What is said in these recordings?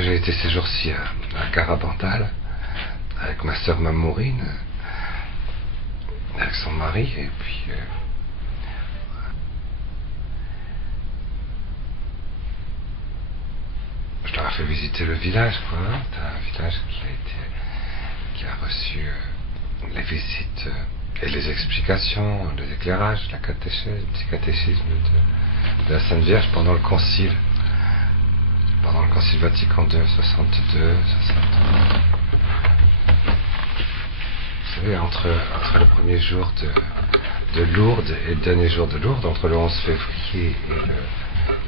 J'ai été ces jours-ci à Garabandal avec ma sœur Mamourine, avec son mari, et puis je leur ai fait visiter le village, quoi. C'est un village qui a reçu les visites et les explications, les éclairages, la catéchèse, le petit catéchisme de la Sainte Vierge pendant le Concile Vatican II, 62, 63. Vous savez, entre le premier jour de Lourdes et le dernier jour de Lourdes, entre le 11 février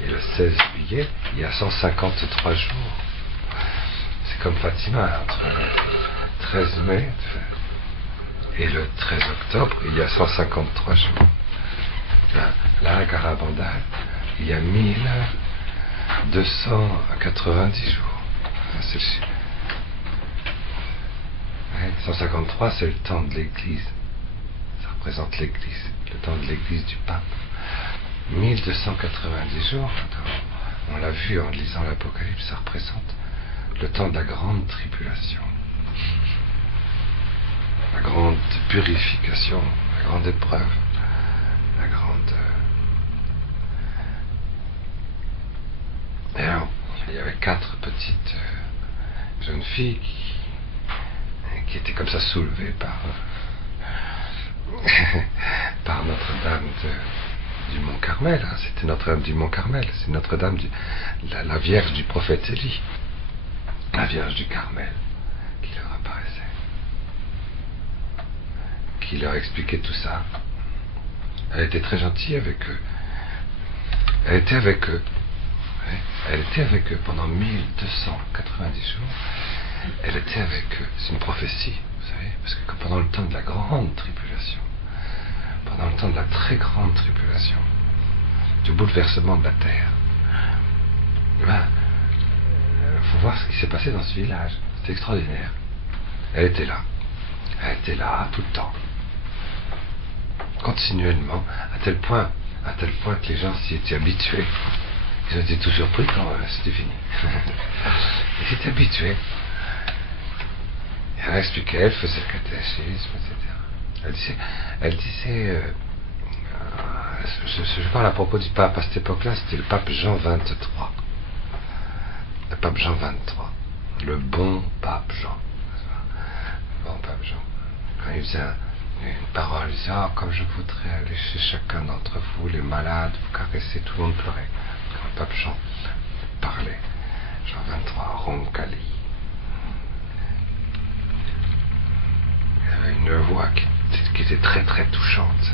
et le 16 juillet, il y a 153 jours. C'est comme Fatima, entre le 13 mai et le 13 octobre, il y a 153 jours. Là, à Garabandal, il y a 1290 jours. C'est le chiffre. 153, c'est le temps de l'Église. Ça représente l'Église, le temps de l'Église du pape. 1290 jours, on l'a vu en lisant l'Apocalypse, ça représente le temps de la grande tribulation. La grande purification, la grande épreuve, la grande... Et alors, il y avait 4 petites jeunes filles qui étaient comme ça soulevées par Notre-Dame du Mont Carmel. C'était Notre-Dame du Mont Carmel, c'est Notre-Dame, la Vierge du prophète Élie, la Vierge du Carmel, qui leur apparaissait, qui leur expliquait tout ça. Elle était très gentille avec eux. Elle était avec eux pendant 1290 jours. Elle était avec eux. C'est une prophétie, vous savez, parce que pendant le temps de la grande tribulation, pendant le temps de la très grande tribulation, du bouleversement de la terre, faut voir ce qui s'est passé dans ce village. C'est extraordinaire. Elle était là tout le temps, continuellement, à tel point que les gens s'y étaient habitués. Ils étaient tout surpris quand c'était fini. Ils étaient habitués. Et elle expliquait, elle faisait le catéchisme, etc. Elle disait, je parle à propos du pape. À cette époque-là, c'était le pape Jean XXIII. Le pape Jean XXIII. Le bon pape Jean. Le bon pape Jean. Quand il faisait une parole, il disait, comme je voudrais aller chez chacun d'entre vous, les malades, vous caresser, tout le monde pleurait. Quand le pape Jean parlait, Jean XXIII, Roncalli. Il avait une voix qui était très très touchante.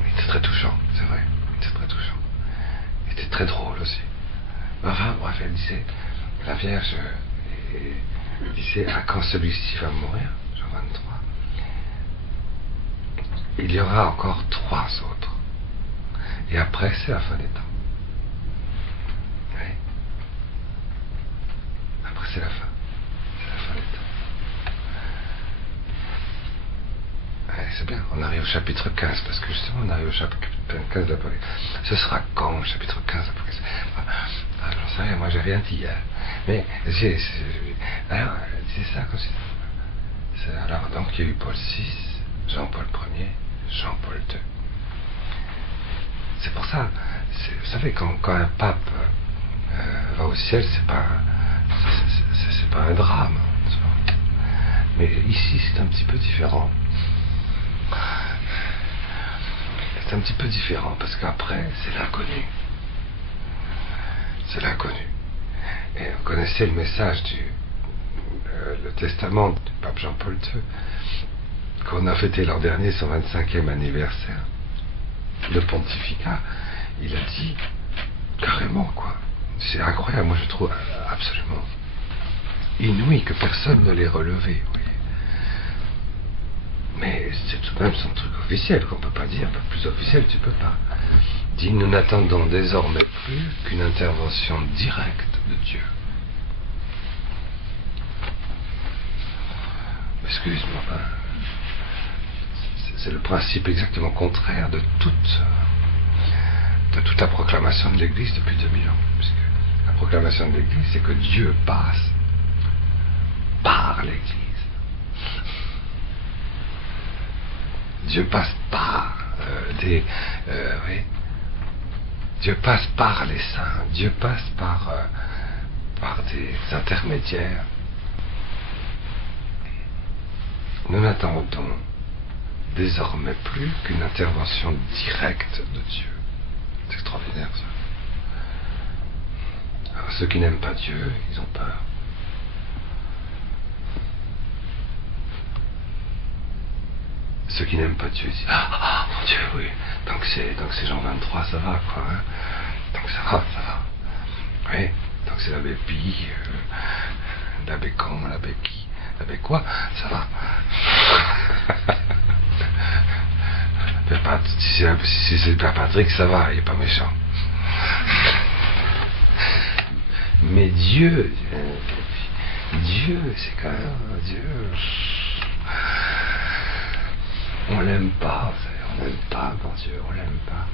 Il était très touchant, c'est vrai. Il était très touchant. Il était très drôle aussi. Enfin, bref, elle disait, la Vierge disait, quand celui-ci va mourir, Jean XXIII, il y aura encore 3 autres. Et après, c'est la fin des temps. Oui. Après, c'est la fin. C'est la fin des temps. C'est bien, on arrive au chapitre 15, parce que justement, on arrive au chapitre 15 de l'Apocalypse. Ce sera quand, le chapitre 15 de l'Apocalypse? J'en sais rien, moi, j'ai rien dit hier. Mais, alors, c'est ça, comme c'est. Alors, donc, il y a eu Paul VI, Jean-Paul Ier, Jean-Paul II. C'est pour ça, vous savez, quand un pape va au ciel, c'est pas un drame. Mais ici, c'est un petit peu différent. C'est un petit peu différent, parce qu'après, c'est l'inconnu. C'est l'inconnu. Et vous connaissez le message le testament du pape Jean-Paul II, qu'on a fêté l'an dernier son 25e anniversaire de pontificat. Il a dit carrément, quoi. C'est incroyable, moi je trouve absolument inouï que personne ne l'ait relevé. Oui. Mais c'est tout de même son truc officiel, qu'on peut pas dire, un peu plus officiel, tu peux pas. Dit, nous n'attendons désormais plus qu'une intervention directe de Dieu. Excuse-moi, c'est le principe exactement contraire de toute la proclamation de l'Église depuis 2000 ans. Puisque proclamation de l'Église, c'est que Dieu passe par l'Église. Dieu passe par oui. Dieu passe par les saints. Dieu passe par des intermédiaires. Nous n'attendons désormais plus qu'une intervention directe de Dieu. C'est extraordinaire ça. Alors, ceux qui n'aiment pas Dieu, ils ont peur. Ceux qui n'aiment pas Dieu disent mon Dieu, oui, donc c'est Jean 23, ça va quoi, hein? Donc ça va. Oui, donc c'est l'abbé Pie, l'abbé Con, l'abbé qui, l'abbé quoi, ça va. Si c'est le Père Patrick, ça va, il est pas méchant. Mais Dieu, c'est quand même Dieu. On l'aime pas, on l'aime pas, mon Dieu, on l'aime pas.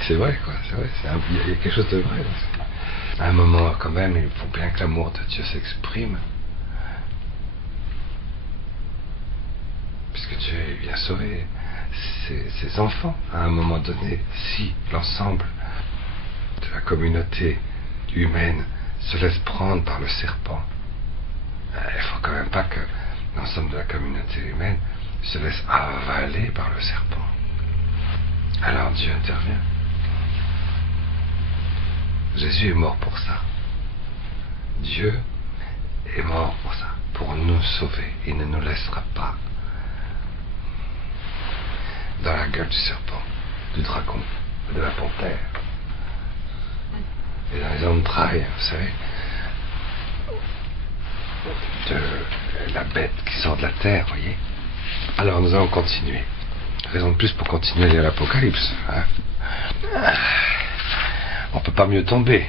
C'est vrai, quoi, c'est vrai, il y a quelque chose de vrai. À un moment, quand même, il faut bien que l'amour de Dieu s'exprime. Puisque Dieu vient sauver ses enfants, à un moment donné, si l'ensemble de la communauté humaine se laisse prendre par le serpent, il ne faut quand même pas que l'ensemble de la communauté humaine se laisse avaler par le serpent. Alors Dieu intervient. Jésus est mort pour ça. Dieu est mort pour ça, pour nous sauver. Il ne nous laissera pas dans la gueule du serpent, du dragon, de la panthère, et dans les entrailles, vous savez, de la bête qui sort de la terre, voyez. Alors nous allons continuer. Raison de plus pour continuer à lire l'Apocalypse. Hein. On ne peut pas mieux tomber.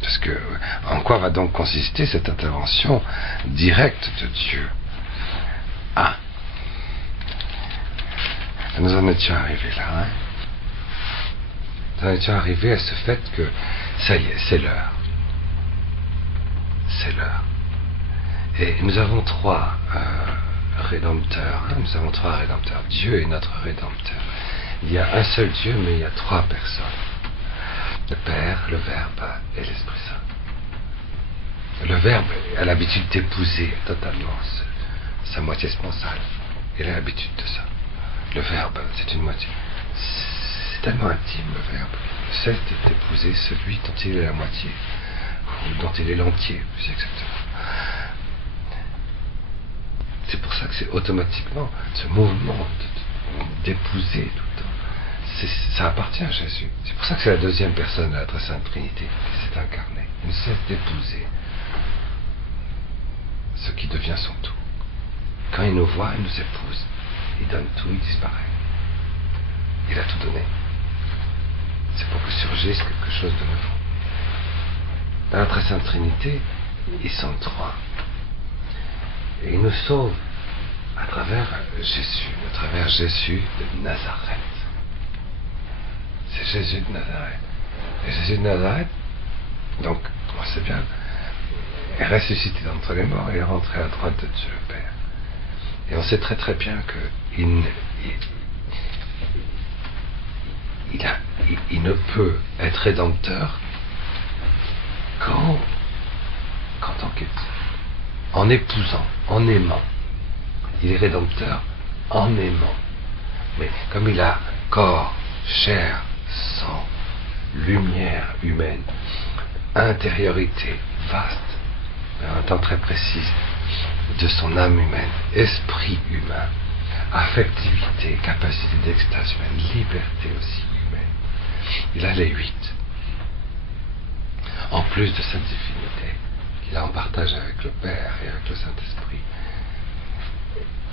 Parce que, en quoi va donc consister cette intervention directe de Dieu? Ah, nous en étions arrivés là. Hein. Nous en étions arrivés à ce fait que, ça y est, c'est l'heure. C'est l'heure. Et nous avons trois rédempteurs. Hein, nous avons trois rédempteurs. Dieu est notre rédempteur. Il y a un seul Dieu, mais il y a trois personnes. Le Père, le Verbe et l'Esprit Saint. Le Verbe a l'habitude d'épouser totalement sa moitié sponsale. Il a l'habitude de ça. Le Verbe, c'est une moitié. C'est tellement intime, le Verbe. Il ne cesse d'épouser celui dont il est la moitié. Ou dont il est l'entier, plus exactement. C'est pour ça que c'est automatiquement ce mouvement d'épouser tout le temps. Ça appartient à Jésus. C'est pour ça que c'est la deuxième personne de la Très Sainte Trinité qui s'est incarnée. Il ne cesse d'épouser ce qui devient son tout. Quand il nous voit, il nous épouse. Il donne tout, il disparaît. Il a tout donné. C'est pour que surgisse quelque chose de nouveau. Dans la Très Sainte Trinité, ils sont trois. Et ils nous sauvent à travers Jésus de Nazareth. C'est Jésus de Nazareth. Et Jésus de Nazareth, donc, on sait bien, est ressuscité d'entre les morts et est rentré à la droite de Dieu le Père. Et on sait très très bien qu'il ne peut être rédempteur qu'en tant qu'époux. En épousant, en aimant. Il est rédempteur en aimant. Mais comme il a corps, chair, sang, lumière humaine, intériorité vaste, mais en un temps très précis, de son âme humaine, esprit humain, affectivité, capacité d'extase humaine, liberté aussi humaine. Il a les 8. En plus de cette divinité qu'il a en partage avec le Père et avec le Saint-Esprit,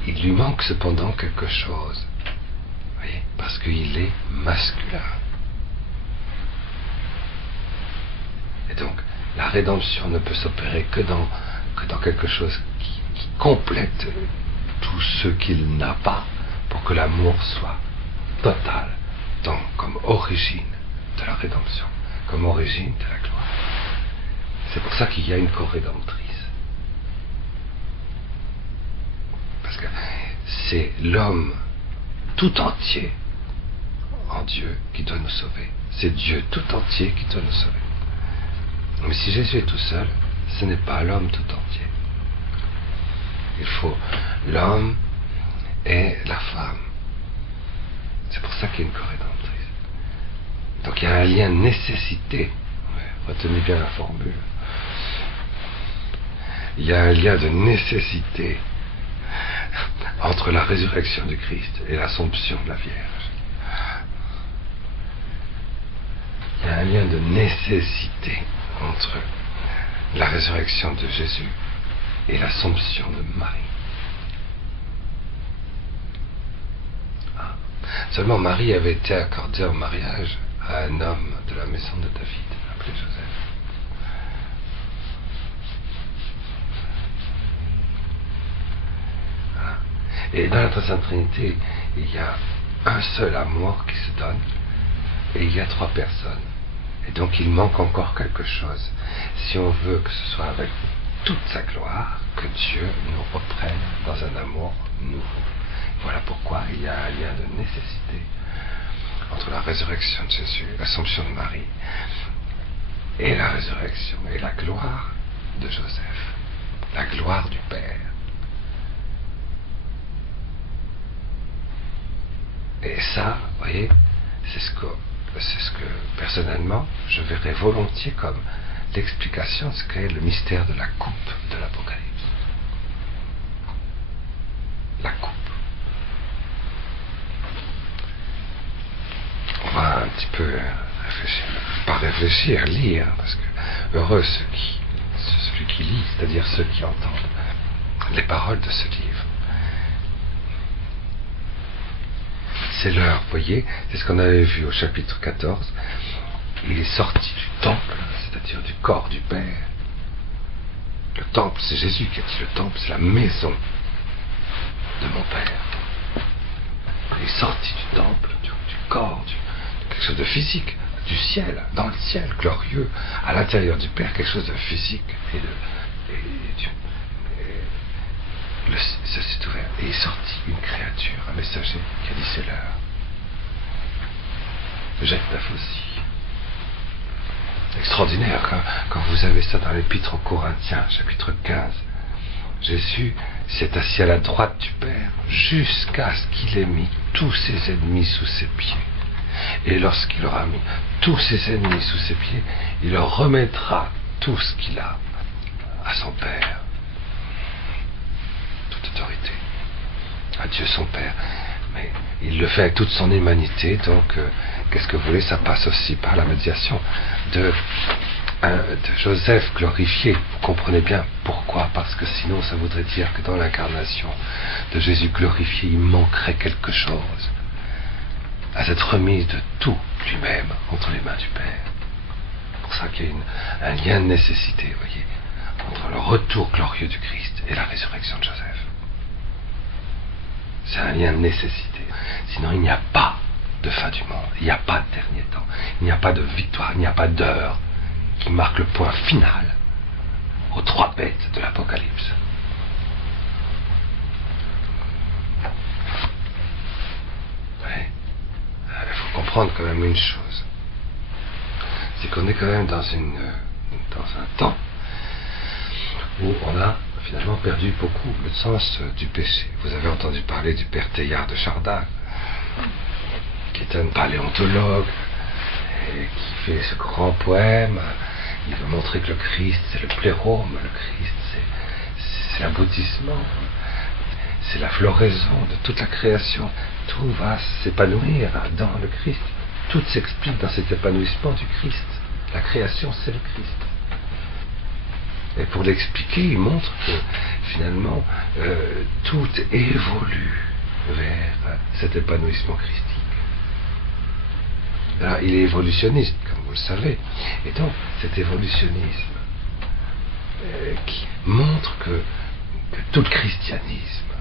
il lui manque cependant quelque chose. Vous voyez, parce qu'il est masculin. Et donc, la rédemption ne peut s'opérer que dans quelque chose qui complète tout ce qu'il n'a pas pour que l'amour soit total comme origine de la rédemption, comme origine de la gloire. C'est pour ça qu'il y a une co-rédemptrice. Parce que c'est l'homme tout entier en Dieu qui doit nous sauver. C'est Dieu tout entier qui doit nous sauver. Mais si Jésus est tout seul, ce n'est pas l'homme tout entier. Il faut l'homme et la femme. C'est pour ça qu'il y a une co-rédemptrice. Donc il y a un lien de nécessité. Retenez bien la formule. Il y a un lien de nécessité entre la résurrection du Christ et l'Assomption de la Vierge. Il y a un lien de nécessité entre la résurrection de Jésus et l'Assomption de Marie. Seulement Marie avait été accordée en mariage à un homme de la maison de David, appelé Joseph. Voilà. Et dans la Très Sainte Trinité, il y a un seul amour qui se donne, et il y a trois personnes. Et donc il manque encore quelque chose. Si on veut que ce soit avec toute sa gloire, que Dieu nous reprenne dans un amour nouveau. Voilà pourquoi il y a un lien de nécessité entre la résurrection de Jésus, l'Assomption de Marie, et la résurrection et la gloire de Joseph, la gloire du Père. Et ça, vous voyez, c'est ce que personnellement je verrais volontiers comme l'explication de ce qu'est le mystère de la coupe de l'Apocalypse. La coupe. On va un petit peu réfléchir, pas réfléchir, lire, parce que heureux celui qui lit, c'est-à-dire ceux qui entendent les paroles de ce livre. C'est l'heure, vous voyez, c'est ce qu'on avait vu au chapitre 14. Il est sorti du temple, c'est-à-dire du corps du Père. Le temple, c'est Jésus qui a dit, le temple, c'est la maison de mon Père. Il est sorti du temple, du corps, quelque chose de physique, du ciel, dans le ciel, glorieux, à l'intérieur du Père, quelque chose de physique, ça s'est ouvert, et est sorti une créature, un messager, qui a dit c'est l'heure. Jette la faucille. Extraordinaire, quand vous avez ça dans l'Épître aux Corinthiens, chapitre 15. Jésus s'est assis à la droite du Père, jusqu'à ce qu'il ait mis tous ses ennemis sous ses pieds. Et lorsqu'il aura mis tous ses ennemis sous ses pieds, il leur remettra tout ce qu'il a à son Père. Autorité à Dieu son Père, mais il le fait avec toute son humanité. Donc qu'est-ce que vous voulez, ça passe aussi par la médiation de Joseph glorifié. Vous comprenez bien pourquoi, parce que sinon ça voudrait dire que dans l'incarnation de Jésus glorifié, il manquerait quelque chose à cette remise de tout lui-même entre les mains du Père. C'est pour ça qu'il y a un lien de nécessité, vous voyez, entre le retour glorieux du Christ et la résurrection de Joseph. C'est un lien de nécessité. Sinon, il n'y a pas de fin du monde. Il n'y a pas de dernier temps. Il n'y a pas de victoire. Il n'y a pas d'heure qui marque le point final aux trois bêtes de l'Apocalypse. Ouais. Il faut comprendre quand même une chose. C'est qu'on est quand même dans un temps où on a finalement perdu beaucoup le sens du péché. Vous avez entendu parler du père Teilhard de Chardin, qui est un paléontologue et qui fait ce grand poème. Il veut montrer que le Christ, c'est le plérome, le Christ, c'est l'aboutissement, c'est la floraison de toute la création. Tout va s'épanouir dans le Christ. Tout s'explique dans cet épanouissement du Christ. La création, c'est le Christ. Et pour l'expliquer, il montre que finalement tout évolue vers cet épanouissement christique. Alors il est évolutionniste, comme vous le savez, et donc cet évolutionnisme qui montre que tout le christianisme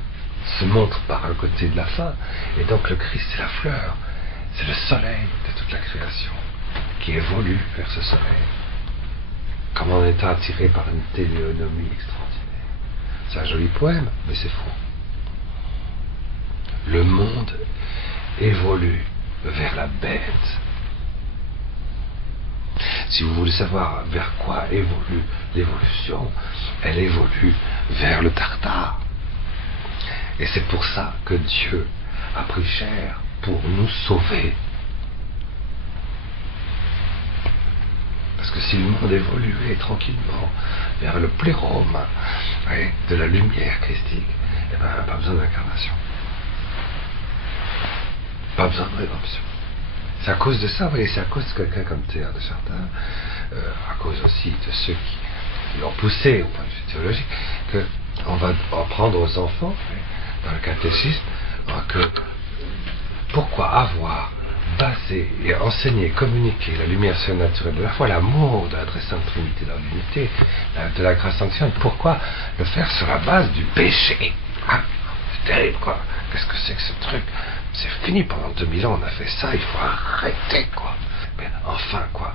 se montre par le côté de la fin, et donc le Christ c'est la fleur, C'est le soleil de toute la création qui évolue vers ce soleil. Comme en étant attiré par une téléonomie extraordinaire. C'est un joli poème, mais c'est faux. Le monde évolue vers la bête. Si vous voulez savoir vers quoi évolue l'évolution, elle évolue vers le tartare. Et c'est pour ça que Dieu a pris chair pour nous sauver. Parce que si le monde évoluait tranquillement vers le plérome de la lumière christique, eh ben, pas besoin d'incarnation. Pas besoin de rédemption. C'est à cause de ça, vous voyez, c'est à cause de quelqu'un comme Théa de Chardin, à cause aussi de ceux qui l'ont poussé au point de vue théologique, qu'on va apprendre aux enfants, dans le catéchisme, que pourquoi avoir basé et enseigné, communiqué la lumière surnaturelle de la foi, l'amour de la très sainte Trinité dans l'unité, de la grâce sanctionnante, pourquoi le faire sur la base du péché? C'est terrible, quoi. Qu'est-ce que c'est que ce truc? C'est fini, pendant 2000 ans on a fait ça, il faut arrêter, quoi. Mais enfin, quoi,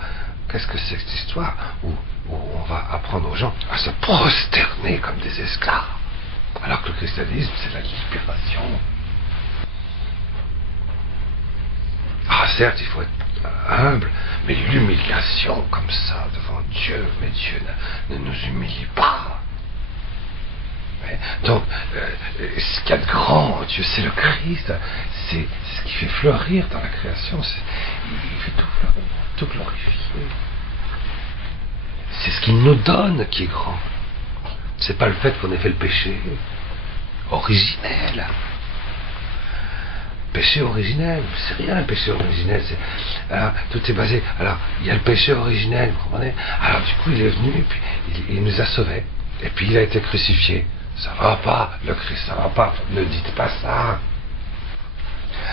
qu'est-ce que c'est que cette histoire où on va apprendre aux gens à se prosterner comme des esclaves, alors que le christianisme c'est la libération. Ah certes, il faut être humble, mais l'humiliation comme ça devant Dieu, mais Dieu ne nous humilie pas. Donc, ce qu'il y a de grand, Dieu, c'est le Christ. C'est ce qui fait fleurir dans la création. Il fait tout fleurir, tout glorifier. C'est ce qu'il nous donne qui est grand. C'est pas le fait qu'on ait fait le péché originel. Péché originel, c'est rien le péché originel. Alors, tout est basé. Alors, il y a le péché originel, vous comprenez? Alors, du coup, il est venu et puis il nous a sauvés. Et puis, il a été crucifié. Ça va pas, le Christ, ça va pas. Ne dites pas ça.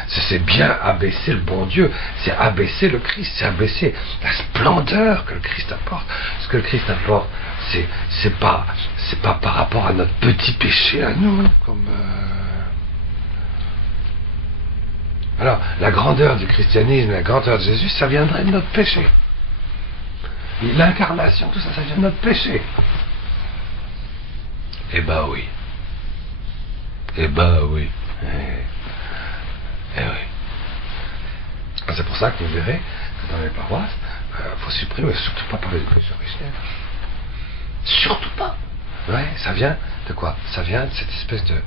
C'est bien abaisser le bon Dieu, c'est abaisser le Christ, c'est abaisser la splendeur que le Christ apporte. Ce que le Christ apporte, c'est pas par rapport à notre petit péché à nous, comme. Alors, la grandeur du christianisme, la grandeur de Jésus, ça viendrait de notre péché. L'incarnation, tout ça, ça vient de notre péché. Eh ben oui. Eh ben oui. Eh oui. C'est pour ça que vous verrez que dans les paroisses, il faut supprimer, surtout pas parler de péché originel. Surtout pas. Ouais, ça vient de quoi? Ça vient de cette espèce de...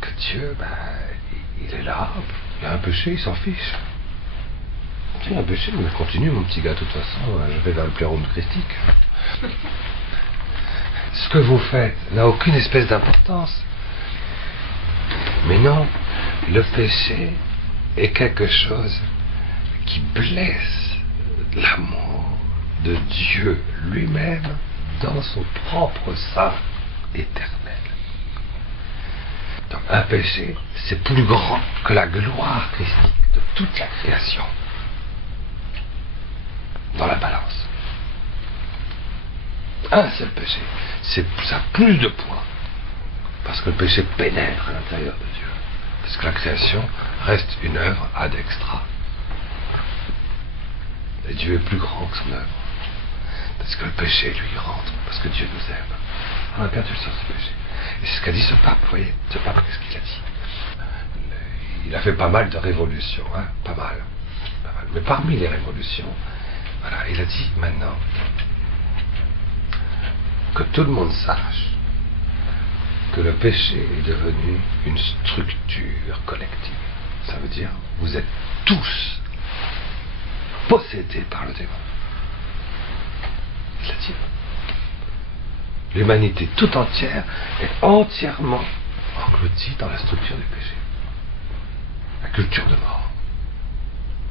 que Dieu, il est là, il y a un péché, il s'en fiche. Il y a un péché, mais continue mon petit gars, de toute façon, je vais vers le plérome christique. Ce que vous faites n'a aucune espèce d'importance. Mais non, le péché est quelque chose qui blesse l'amour de Dieu lui-même dans son propre sein éternel. Donc un péché, c'est plus grand que la gloire christique de toute la création dans la balance. Un seul péché, ça a plus de poids, parce que le péché pénètre à l'intérieur de Dieu, parce que la création reste une œuvre ad extra. Et Dieu est plus grand que son œuvre, parce que le péché lui rentre, parce que Dieu nous aime. On a perdu le sens du péché. Et c'est ce qu'a dit ce pape, vous voyez, ce pape, qu'est-ce qu'il a dit? Il a fait pas mal de révolutions, hein, pas mal. Mais parmi les révolutions, voilà, il a dit maintenant que tout le monde sache que le péché est devenu une structure collective. Ça veut dire vous êtes tous possédés par le démon. Il a dit. L'humanité tout entière est entièrement engloutie dans la structure du péché. La culture de mort.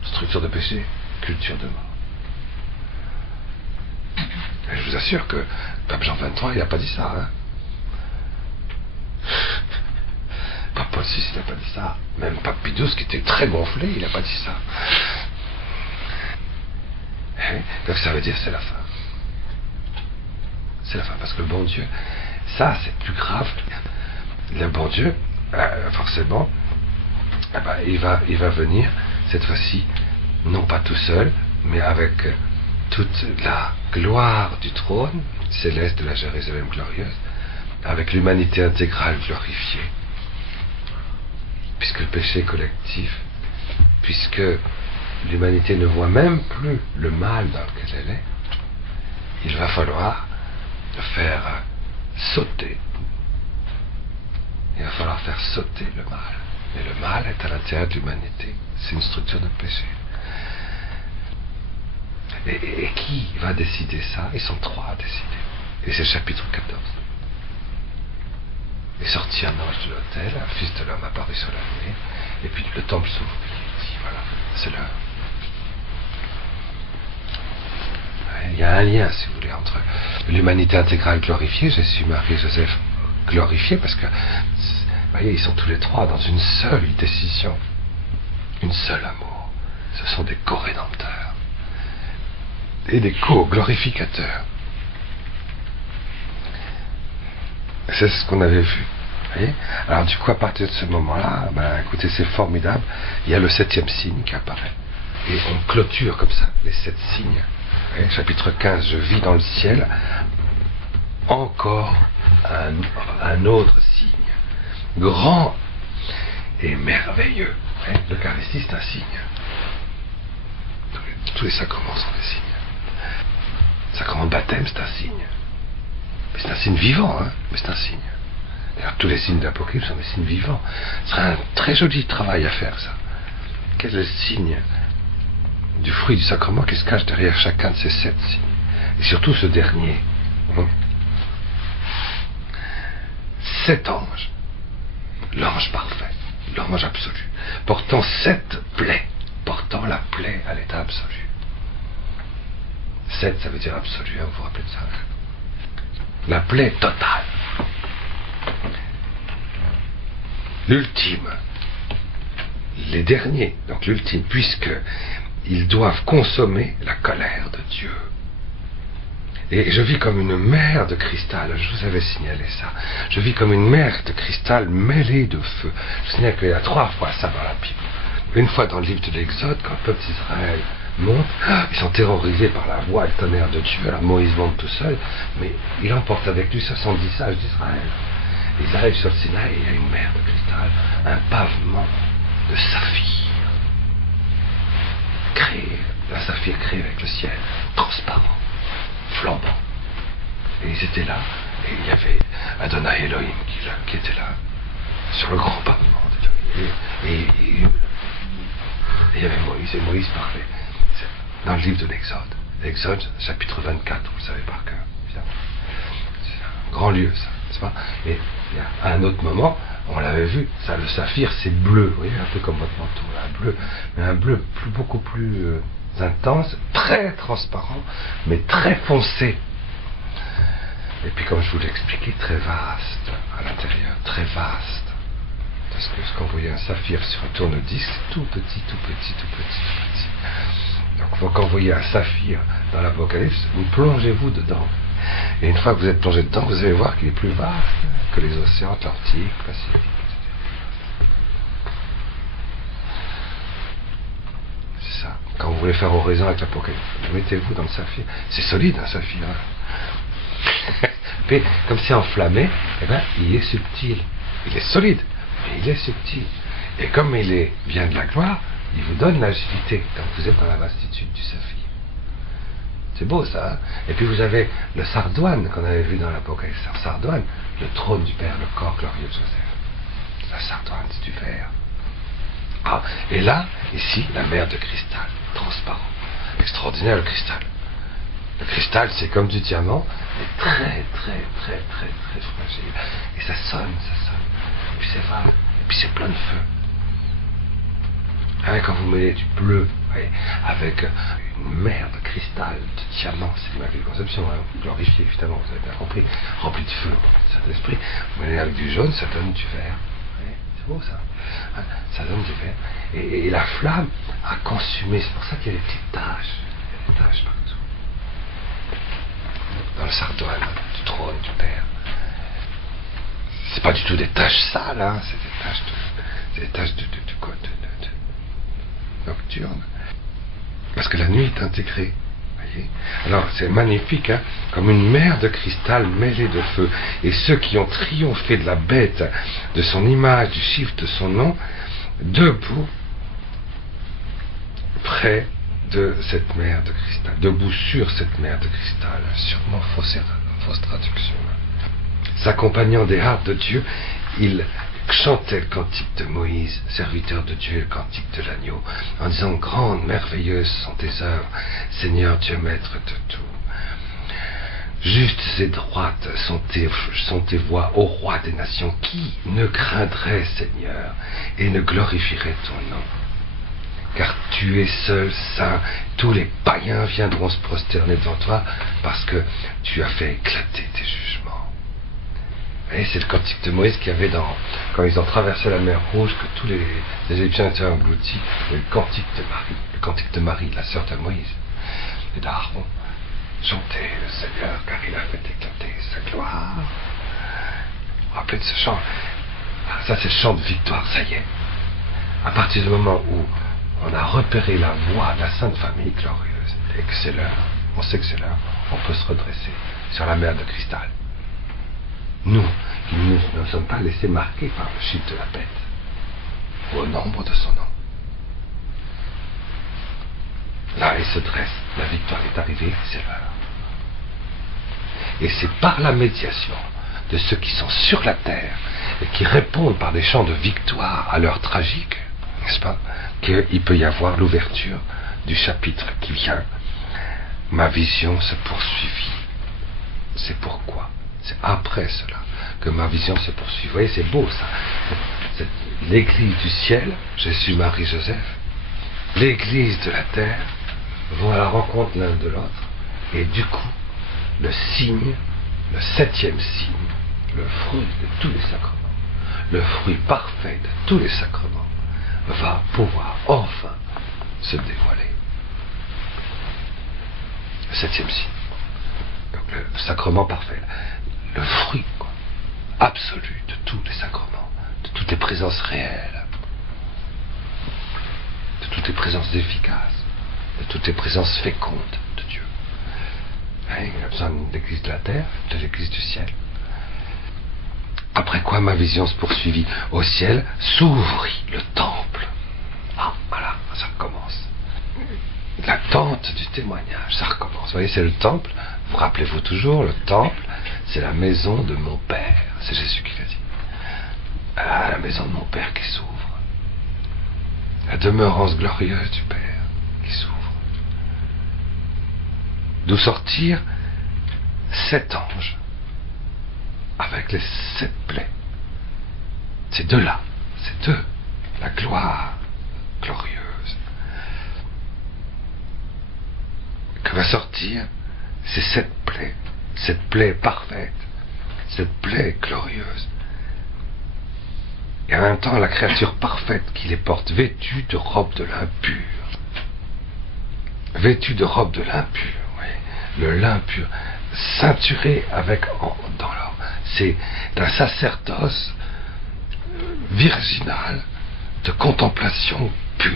Structure de péché, culture de mort. Et je vous assure que Pape Jean XXIII, il n'a pas dit ça. Hein. Pape Paul VI, il n'a pas dit ça. Même Pape Pie XII, qui était très gonflé, il n'a pas dit ça. Donc ça veut dire c'est la fin. C'est la fin, parce que le bon Dieu, ça c'est plus grave. Le bon Dieu, forcément, eh ben, il va venir, cette fois-ci, non pas tout seul, mais avec toute la gloire du trône céleste de la Jérusalem glorieuse, avec l'humanité intégrale glorifiée, puisque le péché est collectif, puisque l'humanité ne voit même plus le mal dans lequel elle est, il va falloir le faire sauter. Il va falloir faire sauter le mal. Mais le mal est à l'intérieur de l'humanité. C'est une structure de péché. Et qui va décider ça? Ils sont trois à décider. Et c'est le chapitre 14. Et sorti un ange de l'autel, un fils de l'homme apparut sur la nuée, et puis le temple s'ouvre. Il dit, voilà, c'est l'heure. Il y a un lien, si vous voulez, entre l'humanité intégrale glorifiée, Jésus, Marie et Joseph glorifiés, parce que, vous voyez, ils sont tous les trois dans une seule décision, une seule amour. Ce sont des co-rédempteurs et des co-glorificateurs. C'est ce qu'on avait vu. Vous voyez? Alors du coup, à partir de ce moment-là, écoutez, c'est formidable. Il y a le 7e signe qui apparaît. Et on clôture comme ça les 7 signes. Chapitre 15, je vis dans le ciel encore un autre signe, grand et merveilleux. L'Eucharistie, c'est un signe. Tous les sacrements sont des signes. Le sacrement de baptême, c'est un signe. Mais c'est un signe vivant, mais c'est un signe. D'ailleurs, tous les signes de l'Apocalypse sont des signes vivants. Ce serait un très joli travail à faire, ça. Quel est le signe du fruit du sacrement qui se cache derrière chacun de ces 7 signes? Et surtout ce dernier. 7 anges. L'ange parfait, l'ange absolu, portant 7 plaies, portant la plaie à l'état absolu. 7, ça veut dire absolu, vous vous rappelez de ça? La plaie totale. L'ultime. Les derniers, donc l'ultime, puisque ils doivent consommer la colère de Dieu. Et je vis comme une mer de cristal, je vous avais signalé ça. Je vis comme une mer de cristal mêlée de feu. Je signale qu'il y a 3 fois ça dans la Bible. Une fois dans le livre de l'Exode, quand le peuple d'Israël monte, ils sont terrorisés par la voix et le tonnerre de Dieu. Alors Moïse monte tout seul, mais il emporte avec lui 70 sages d'Israël. Ils arrivent sur le Sinaï et il y a une mer de cristal, un pavement de saphir. Un saphir créé avec le ciel, transparent, flambant. Et ils étaient là, et il y avait Adonai Elohim qui était là, sur le grand pavement d'Elohim. Et il y avait Moïse, et Moïse parlait. C'est dans le livre de l'Exode. L'Exode, chapitre 24, vous le savez par cœur, évidemment. C'est un grand lieu, ça, n'est-ce pas? Et à un autre moment, on l'avait vu, ça, le saphir, c'est bleu, vous voyez, un peu comme votre manteau, là, bleu, mais un bleu beaucoup plus intense, très transparent, mais très foncé. Et puis, comme je vous l'ai expliqué, très vaste à l'intérieur, très vaste. Parce que ce qu'on voyait un saphir sur un tourne-disque, c'est tout petit, tout petit, tout petit, tout petit. Donc, quand vous voyez un saphir dans l'Apocalypse, vous plongez-vous dedans. Et une fois que vous êtes plongé dedans, vous allez voir qu'il est plus vaste que les océans Atlantique, Pacifique, etc. C'est ça. Quand vous voulez faire oraison avec l'Apocalypse, mettez-vous dans le saphir. C'est solide, un saphir. Mais comme c'est enflammé, eh ben, il est subtil. Il est solide, mais il est subtil. Et comme il vient de la gloire, il vous donne l'agilité. Donc vous êtes dans la vastitude du saphir. C'est beau ça, hein? Et puis vous avez le sardoine qu'on avait vu dans l'Apocalypse. Le sardoine, le trône du Père, le corps glorieux de Joseph. La sardoine, c'est du verre. Ah, et là, ici, la mer de cristal, transparent. Extraordinaire le cristal. Le cristal, c'est comme du diamant, mais très, très, très, très, très fragile. Et ça sonne. Et puis c'est vague, et puis c'est plein de feu. Avec, quand vous mettez du bleu, voyez, avec une mer de cristal, de diamant, c'est l'Immaculée Conception, hein, glorifié évidemment, vous avez bien compris, rempli de feu, rempli de Saint-Esprit. Vous mettez avec du jaune, ça donne du vert. C'est beau ça, hein, ça donne du vert. Et la flamme a consumé, c'est pour ça qu'il y a des petites taches, il y a des taches partout. Dans le sardoine du trône du Père. C'est pas du tout des taches sales, hein, c'est des taches des taches nocturnes. Parce que la nuit est intégrée. Voyez. Alors c'est magnifique, hein, comme une mer de cristal mêlée de feu. Et ceux qui ont triomphé de la bête, de son image, du chiffre de son nom, debout, près de cette mer de cristal, debout sur cette mer de cristal, sûrement fausse traduction. S'accompagnant des harpes de Dieu, il chantait le cantique de Moïse, serviteur de Dieu, le cantique de l'agneau, en disant: grandes, merveilleuses sont tes œuvres, Seigneur Dieu maître de tout. Justes et droites sont tes voies, ô roi des nations. Qui ne craindrait, Seigneur, et ne glorifierait ton nom? Car tu es seul saint, tous les païens viendront se prosterner devant toi, parce que tu as fait éclater tes jugements. Et c'est le cantique de Moïse qu'il y avait quand ils ont traversé la mer Rouge, que tous les Égyptiens étaient engloutis. Le cantique de Marie, la sœur de Moïse, et d'Aaron. Chantez le Seigneur, car il a fait éclater sa gloire. Vous vous rappelez de ce chant? Ça, c'est le chant de victoire, ça y est. À partir du moment où on a repéré la voie de la Sainte Famille glorieuse, et que c'est l'heure, on sait que c'est l'heure, on peut se redresser sur la mer de cristal. Nous, qui ne nous sommes pas laissés marquer par le chiffre de la bête, au nombre de son nom. Là, il se dresse, la victoire est arrivée, c'est l'heure. Et c'est par la médiation de ceux qui sont sur la terre et qui répondent par des chants de victoire à l'heure tragique, n'est-ce pas, qu'il peut y avoir l'ouverture du chapitre qui vient. Ma vision se poursuivit. C'est pourquoi, c'est après cela que ma vision se poursuit. Vous voyez, c'est beau ça. C'est l'église du ciel, Jésus, Marie, Joseph, l'église de la terre, vont à la rencontre l'un de l'autre, et du coup, le signe, le 7e signe, le fruit de tous les sacrements, le fruit parfait de tous les sacrements, va pouvoir enfin se dévoiler. Le 7e signe. Donc le sacrement parfait, le fruit absolu de tous les sacrements, de toutes les présences réelles, de toutes les présences efficaces, de toutes les présences fécondes de Dieu. Il a besoin de l'église de la terre, de l'église du ciel. Après quoi ma vision se poursuivit. Au ciel s'ouvrit le temple. Ah, voilà, ça recommence. La tente du témoignage, ça recommence. Vous voyez, c'est le temple. Vous rappelez-vous toujours, le temple, c'est la maison de mon Père. C'est Jésus qui l'a dit. Ah, la maison de mon Père qui s'ouvre. La demeurance glorieuse du Père qui s'ouvre. D'où sortir 7 anges avec les 7 plaies. C'est de là, c'est eux, la gloire glorieuse. Que va sortir ces 7 plaies, cette plaie parfaite, cette plaie glorieuse. Et en même temps la créature parfaite qui les porte, vêtue de robes de lin pur. Vêtue de robes de lin pur. Le lin pur, ceinturé avec dans l'or. C'est un sacerdoce virginal de contemplation pure.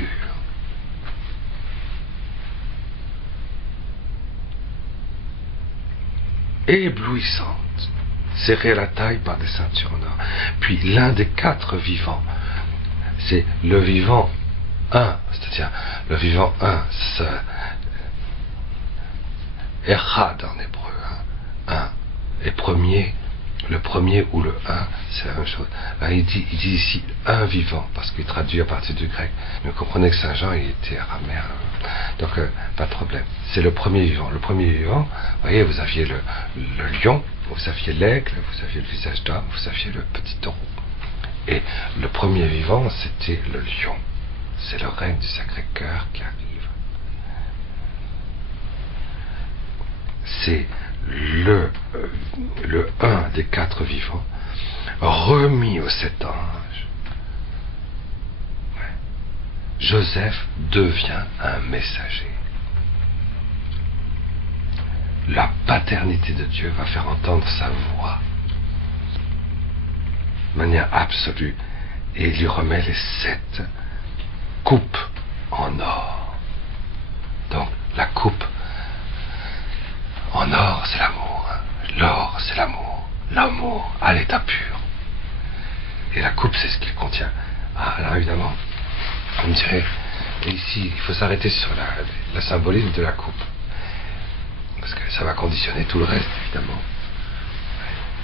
Éblouissante, serrée à la taille par des ceintures en or. Puis l'un des 4 vivants, c'est le vivant 1, c'est-à-dire le vivant 1, ça, Echad en hébreu, 1. Et premier, le premier ou le 1, c'est la même chose. Là, il dit ici un vivant, parce qu'il traduit à partir du grec. Mais vous comprenez que Saint Jean, il était araméen. Donc, pas de problème. C'est le premier vivant. Le premier vivant, vous voyez, vous aviez le lion, vous aviez l'aigle, vous aviez le visage d'homme, vous aviez le petit taureau. Et le premier vivant, c'était le lion. C'est le règne du Sacré-Cœur qui arrive. C'est le 1 des 4 vivants remis aux 7 anges. Ouais. Joseph devient un messager. La paternité de Dieu va faire entendre sa voix de manière absolue et il lui remet les 7 coupes en or. Donc la coupe en or, c'est l'amour. L'or, c'est l'amour. L'amour à l'état pur. Et la coupe, c'est ce qu'il contient. Ah, alors évidemment, on me dirait, et ici, il faut s'arrêter sur le symbolisme de la coupe. Parce que ça va conditionner tout le reste, évidemment.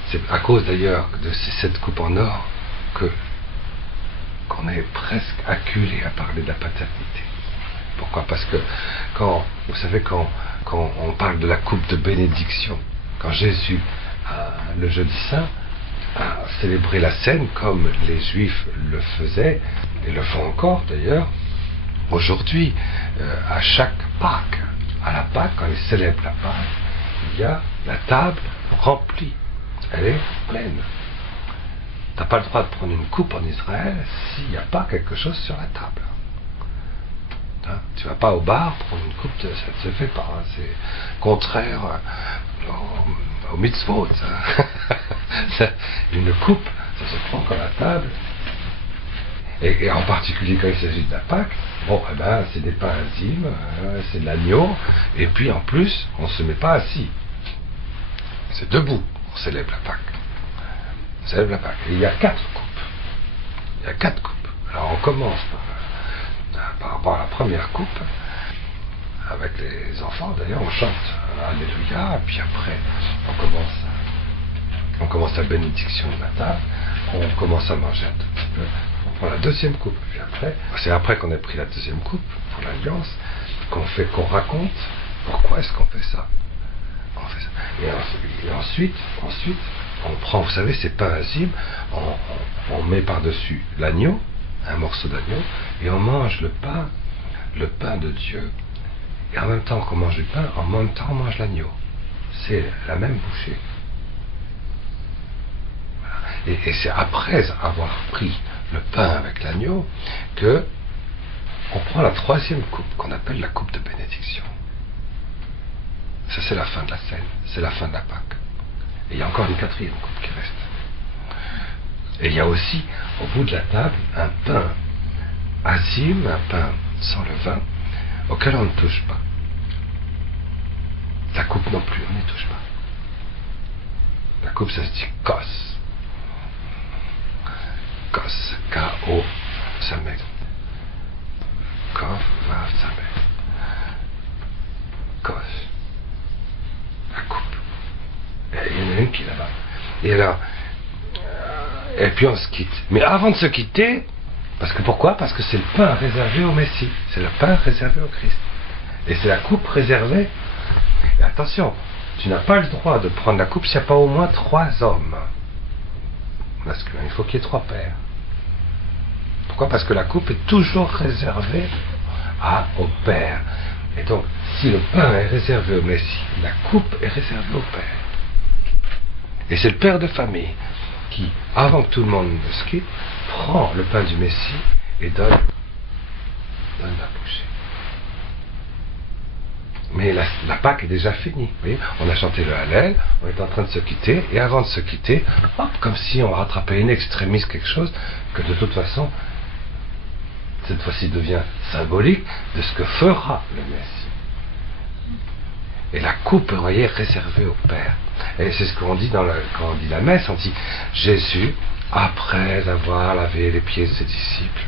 C'est à cause d'ailleurs de ces 7 coupes en or qu'on est presque acculé à parler de la paternité. Pourquoi? Parce que vous savez, quand on parle de la coupe de bénédiction, quand Jésus, le jeudi saint, a célébré la scène comme les Juifs le faisaient, et le font encore d'ailleurs, aujourd'hui, à chaque Pâques, à la Pâques, quand ils célèbrent la Pâques, il y a la table remplie. Elle est pleine. Tu n'as pas le droit de prendre une coupe en Israël s'il n'y a pas quelque chose sur la table. Hein? Tu ne vas pas au bar prendre une coupe, ça ne se fait pas. Hein? C'est contraire au mitzvot. Une coupe, ça se prend comme la table. Et en particulier quand il s'agit de la Pâque, bon, eh ben, c'est des pains intimes, c'est de l'agneau, et puis en plus, on ne se met pas assis. C'est debout, on célèbre la Pâque. On célèbre la Pâque. Et il y a 4 coupes. Il y a 4 coupes. Alors on commence par rapport à la première coupe, avec les enfants, d'ailleurs, on chante Alléluia, et puis après, on commence la bénédiction de la table, on commence à manger un tout petit peu, on prend la deuxième coupe, puis après, c'est après qu'on ait pris la deuxième coupe, pour l'alliance, qu'on raconte pourquoi est-ce qu'on fait ça. On fait ça. Et ensuite, on prend, vous savez, ces pains azimes, on met par-dessus l'agneau, un morceau d'agneau, et on mange le pain de Dieu. Et en même temps qu'on mange du pain, en même temps on mange l'agneau. C'est la même bouchée. Voilà. Et c'est après avoir pris le pain avec l'agneau que on prend la troisième coupe, qu'on appelle la coupe de bénédiction. Ça, c'est la fin de la scène, c'est la fin de la Pâque. Et il y a encore une quatrième coupe qui reste. Et il y a aussi, au bout de la table, un pain azime, un pain sans levain, auquel on ne touche pas. La coupe non plus, on n'y touche pas. La coupe, ça se dit kos. Kos, K-O, Samet. Kov, Vav, Samet. Kos. La coupe. Et il y en a une qui est là-bas. Et alors, et puis on se quitte. Mais avant de se quitter, parce que pourquoi? Parce que c'est le pain réservé au Messie. C'est le pain réservé au Christ. Et c'est la coupe réservée. Et attention, tu n'as pas le droit de prendre la coupe s'il n'y a pas au moins 3 hommes masculins. Il faut qu'il y ait 3 pères. Pourquoi? Parce que la coupe est toujours réservée au père. Et donc, si le pain est réservé au Messie, la coupe est réservée au père. Et c'est le père de famille qui, avant que tout le monde ne se quitte, prend le pain du Messie et donne la bouchée. Mais la Pâque est déjà finie. Vous voyez, on a chanté le Hallel, on est en train de se quitter, et avant de se quitter, hop, comme si on rattrapait in extremis quelque chose, que de toute façon, cette fois-ci devient symbolique de ce que fera le Messie. Et la coupe, vous voyez, est réservée au Père. Et c'est ce qu'on dit quand on dit la messe, on dit Jésus, après avoir lavé les pieds de ses disciples,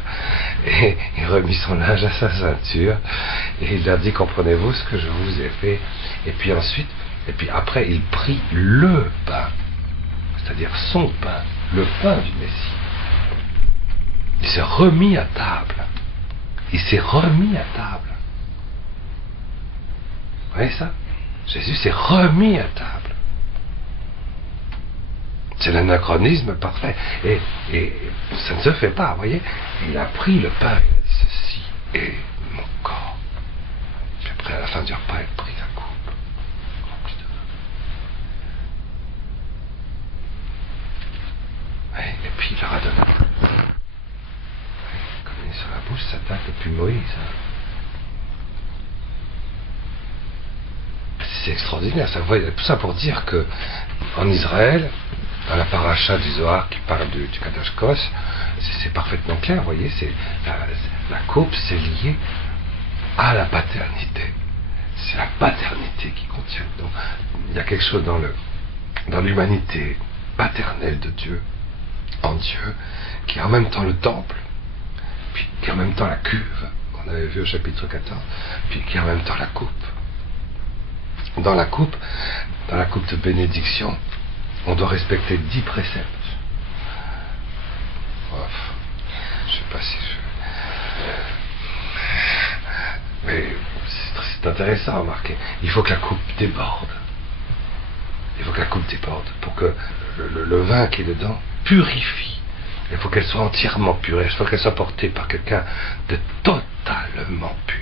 et il remit son linge à sa ceinture, et il leur dit, comprenez-vous ce que je vous ai fait? Et puis après, il prit le pain, c'est-à-dire son pain, le pain du Messie. Il s'est remis à table. Il s'est remis à table. Vous voyez ça? Jésus s'est remis à table. C'est l'anachronisme parfait. Et ça ne se fait pas, vous voyez. Il a pris le pain, il a dit, ceci est mon corps. Puis après, à la fin du repas, il prit la coupe remplie de vin. Ouais, et puis il leur a donné. Ouais, comme il est sur la bouche, ça date depuis Moïse. Hein. c'est extraordinaire. Ça, tout ça pour dire que en Israël, dans la paracha du Zohar qui parle du Kadash Kos, c'est parfaitement clair, vous voyez, la coupe, c'est lié à la paternité. C'est la paternité qui contient. Donc, il y a quelque chose dans l'humanité paternelle de Dieu, en Dieu, qui est en même temps le temple, puis qui est en même temps la cuve, qu'on avait vu au chapitre 14, puis qui est en même temps la coupe. Dans la coupe de bénédiction, on doit respecter 10 préceptes. Je sais pas si mais c'est intéressant à remarquer. Il faut que la coupe déborde. Il faut que la coupe déborde pour que le vin qui est dedans purifie. Il faut qu'elle soit entièrement pure. Il faut qu'elle soit portée par quelqu'un de totalement pur.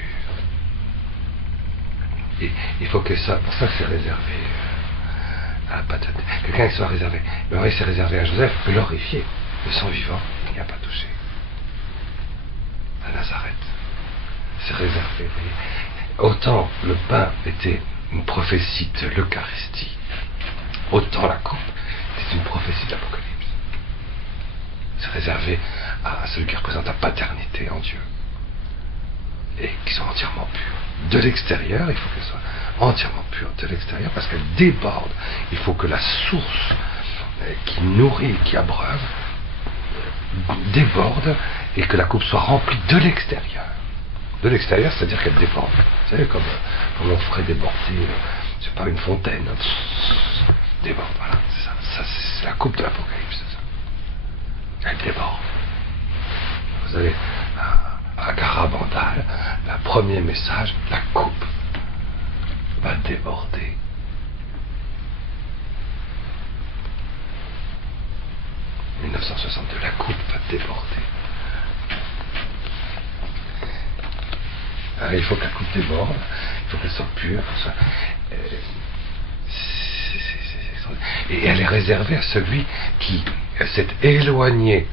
Et il faut que ça, pour ça que c'est réservé à la patate. Quelqu'un qui soit réservé. Mais oui, c'est réservé à Joseph, glorifié, de son vivant, qui n'a pas touché. À Nazareth. C'est réservé. Autant le pain était une prophétie de l'Eucharistie, autant la coupe était une prophétie de l'Apocalypse. C'est réservé à celui qui représente la paternité en Dieu. Et qui sont entièrement purs. De l'extérieur, il faut qu'elle soit entièrement pure de l'extérieur, parce qu'elle déborde. Il faut que la source qui nourrit, qui abreuve, déborde, et que la coupe soit remplie de l'extérieur. De l'extérieur, c'est-à-dire qu'elle déborde. Vous savez, comme on ferait déborder, c'est pas une fontaine. Déborde, voilà, c'est ça. Ça, c'est la coupe de l'Apocalypse, c'est ça. Elle déborde. Vous allez à Garabandal, le premier message, la coupe va déborder. En 1962, la coupe va déborder. Alors, il faut que la coupe déborde, il faut qu'elle soit pure. Et elle est réservée à celui qui s'est éloigné,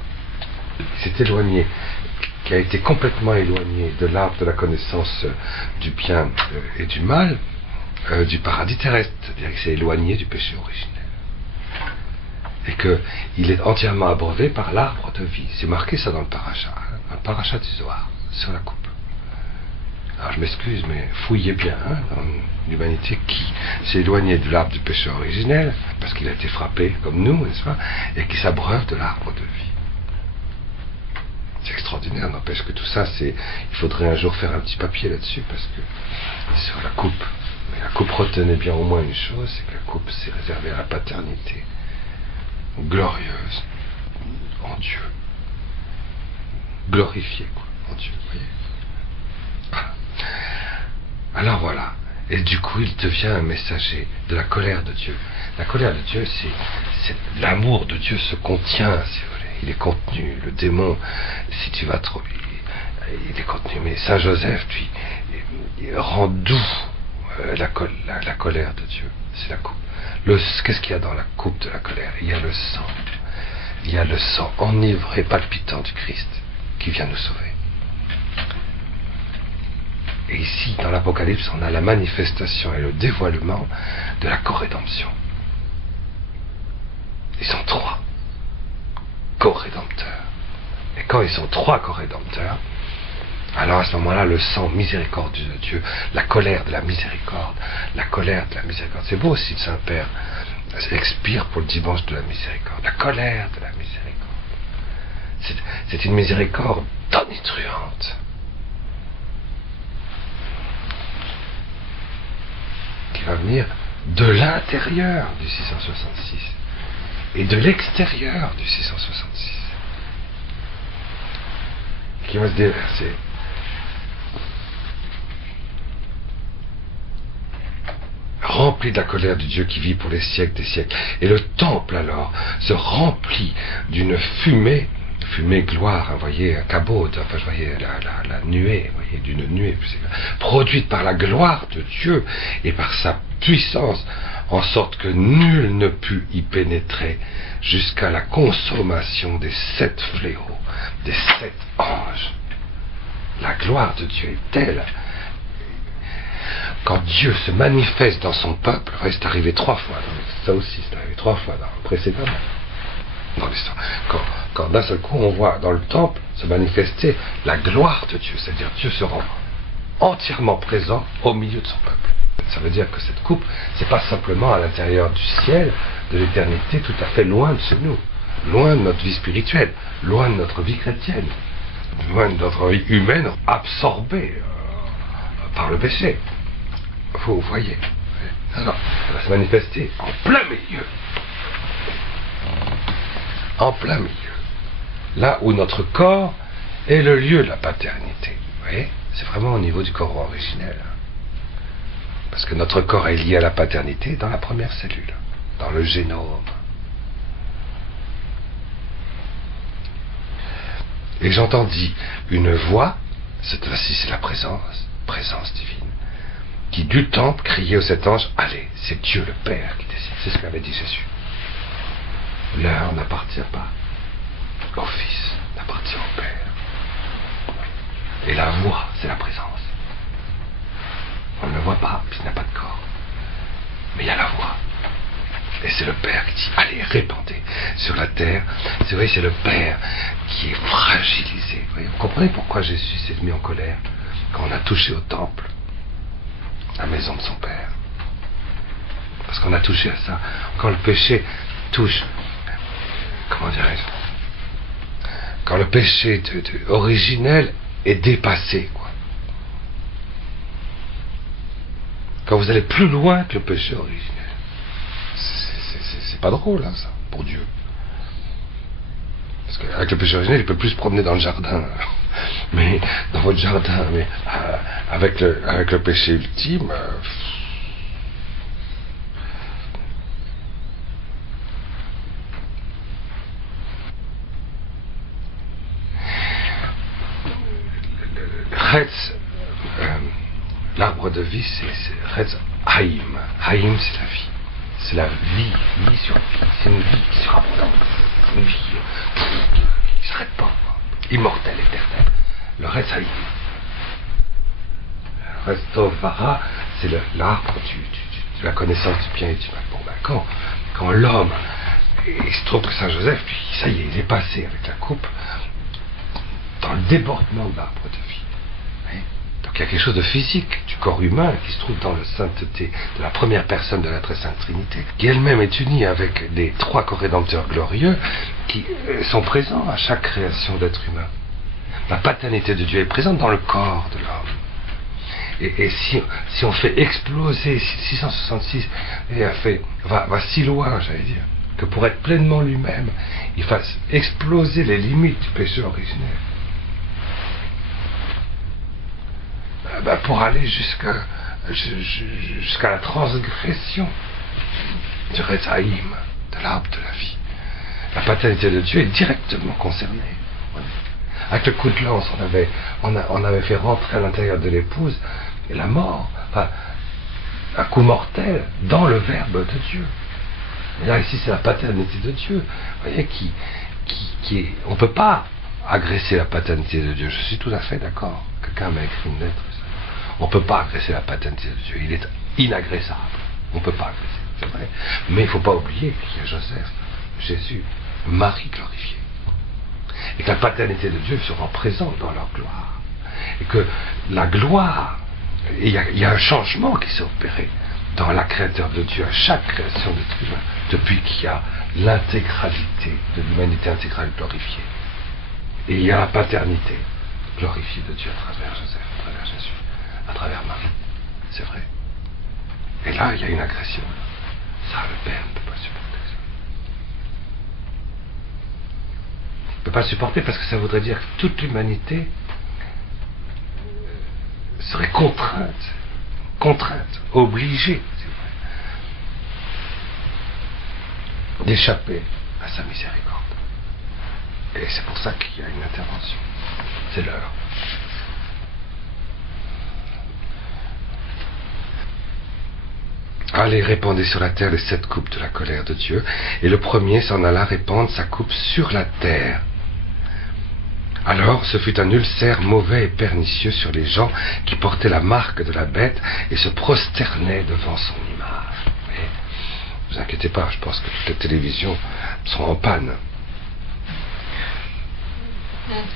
qui a été complètement éloigné de l'arbre de la connaissance du bien et du mal, du paradis terrestre, c'est-à-dire qu'il s'est éloigné du péché originel. Et qu'il est entièrement abreuvé par l'arbre de vie. C'est marqué ça dans le paracha du Zohar, sur la coupe. Alors je m'excuse, mais fouillez bien dans l'humanité qui s'est éloigné de l'arbre du péché originel, parce qu'il a été frappé comme nous, n'est-ce pas, et qui s'abreuve de l'arbre de vie. C'est extraordinaire, n'empêche que tout ça, il faudrait un jour faire un petit papier là-dessus, parce que sur la coupe. Mais la coupe, retenait bien au moins une chose, c'est que la coupe, c'est réservé à la paternité glorieuse en Dieu. Glorifiée, quoi, en Dieu, vous voyez. Alors voilà, et du coup il devient un messager de la colère de Dieu. La colère de Dieu, c'est l'amour de Dieu se contient, si vous voulez. Il est contenu. Le démon, si tu vas trop, il est contenu. Mais Saint Joseph, lui, il rend doux la colère de Dieu. C'est la coupe. Qu'est-ce qu'il y a dans la coupe de la colère? Il y a le sang. Il y a le sang enivré, palpitant du Christ qui vient nous sauver. Et ici, dans l'Apocalypse, on a la manifestation et le dévoilement de la co-rédemption. Ils sont 3 co-rédempteurs. Et quand ils sont 3 co-rédempteurs, alors à ce moment-là, le sang miséricordieux de Dieu, la colère de la miséricorde, c'est beau aussi le Saint-Père expire pour le dimanche de la miséricorde, la colère de la miséricorde. C'est une miséricorde tonitruante. Qui va venir de l'intérieur du 666 et de l'extérieur du 666, qui va se déverser rempli de la colère de Dieu qui vit pour les siècles des siècles. Et le temple alors se remplit d'une fumée gloire, hein, voyez, un kabod, enfin je voyais la nuée, voyez, d'une nuée, produite par la gloire de Dieu et par sa puissance, en sorte que nul ne put y pénétrer jusqu'à la consommation des 7 fléaux, des 7 anges. La gloire de Dieu est telle. quand Dieu se manifeste dans son peuple, c'est arrivé 3 fois, ça aussi c'est arrivé 3 fois précédemment dans l'histoire, quand d'un seul coup on voit dans le temple se manifester la gloire de Dieu, c'est-à-dire Dieu se rend entièrement présent au milieu de son peuple. Ça veut dire que cette coupe, c'est pas simplement à l'intérieur du ciel, de l'éternité, tout à fait loin de nous, loin de notre vie spirituelle, loin de notre vie chrétienne, loin de notre vie humaine, absorbée par le péché. Vous voyez, non, elle va se manifester en plein milieu. En plein milieu. Là où notre corps est le lieu de la paternité. Vous voyez, c'est vraiment au niveau du corps originel. Parce que notre corps est lié à la paternité dans la première cellule, dans le génome. Et j'entendis une voix, cette fois-ci c'est la présence divine, qui du temple criait au sept anges, allez, c'est Dieu le Père qui décide. C'est ce qu'avait dit Jésus. L'heure n'appartient pas au Fils, n'appartient au Père. Et la voix, c'est la présence. On ne le voit pas, puisqu'il n'a pas de corps. Mais il y a la voix. Et c'est le Père qui dit, allez, répandez sur la terre. C'est vrai, c'est le Père qui est fragilisé. Vous comprenez pourquoi Jésus s'est mis en colère quand on a touché au temple, la maison de son Père. Parce qu'on a touché à ça. Quand le péché touche, comment dirais-je, quand le péché originel est dépassé, quoi. Quand vous allez plus loin que le péché originel. C'est pas drôle, hein, ça, pour Dieu. Parce qu'avec le péché originel, il peut plus se promener dans le jardin. Mais, dans votre jardin, mais avec le péché ultime... l'arbre de vie, c'est Retz Haïm. Haïm, c'est la vie. C'est la vie sur vie. C'est une vie surabondante. C'est une vie qui ne s'arrête pas. Immortelle, éternelle. Le Retz Haïm. Le Retz Tovara, c'est l'arbre de la connaissance du bien et du mal. Bon, ben, quand l'homme, il se trouve que Saint Joseph, puis ça y est, il est passé avec la coupe dans le débordement de l'arbre de vie. Donc il y a quelque chose de physique du corps humain qui se trouve dans la sainteté de la première personne de la très sainte Trinité, qui elle-même est unie avec les 3 corrédempteurs glorieux qui sont présents à chaque création d'être humain. La paternité de Dieu est présente dans le corps de l'homme. Et si on fait exploser 666, va si loin, j'allais dire, que pour être pleinement lui-même, il fasse exploser les limites du péché originel. Pour aller jusqu'à la transgression du Retzaïm, de l'arbre de la vie. La paternité de Dieu est directement concernée. Avec le coup de lance, on avait fait rentrer à l'intérieur de l'épouse et la mort, un coup mortel dans le Verbe de Dieu. Et là, ici, c'est la paternité de Dieu. Vous voyez, on ne peut pas agresser la paternité de Dieu. Je suis tout à fait d'accord. Quelqu'un m'a écrit une lettre. On ne peut pas agresser la paternité de Dieu. Il est inagressable. On ne peut pas agresser, c'est vrai. Mais il ne faut pas oublier qu'il y a Joseph, Jésus, Marie glorifiée. Et que la paternité de Dieu sera présente dans leur gloire. Et que la gloire, il y a un changement qui s'est opéré dans la créateur de Dieu, à chaque création d'être humain, depuis qu'il y a l'intégralité de l'humanité intégrale glorifiée. Et il y a la paternité glorifiée de Dieu à travers Joseph, à travers Jésus, à travers Marie. C'est vrai. Et là, il y a une agression. Ça, le Père ne peut pas supporter ça. Il ne peut pas le supporter parce que ça voudrait dire que toute l'humanité serait contrainte, obligée, c'est vrai, d'échapper à sa miséricorde. Et c'est pour ça qu'il y a une intervention. C'est l'heure. Allez, répandez sur la terre les 7 coupes de la colère de Dieu. Et le premier s'en alla répandre sa coupe sur la terre. Alors ce fut un ulcère mauvais et pernicieux sur les gens qui portaient la marque de la bête et se prosternaient devant son image. Mais, ne vous inquiétez pas, je pense que toutes les télévisions sont en panne.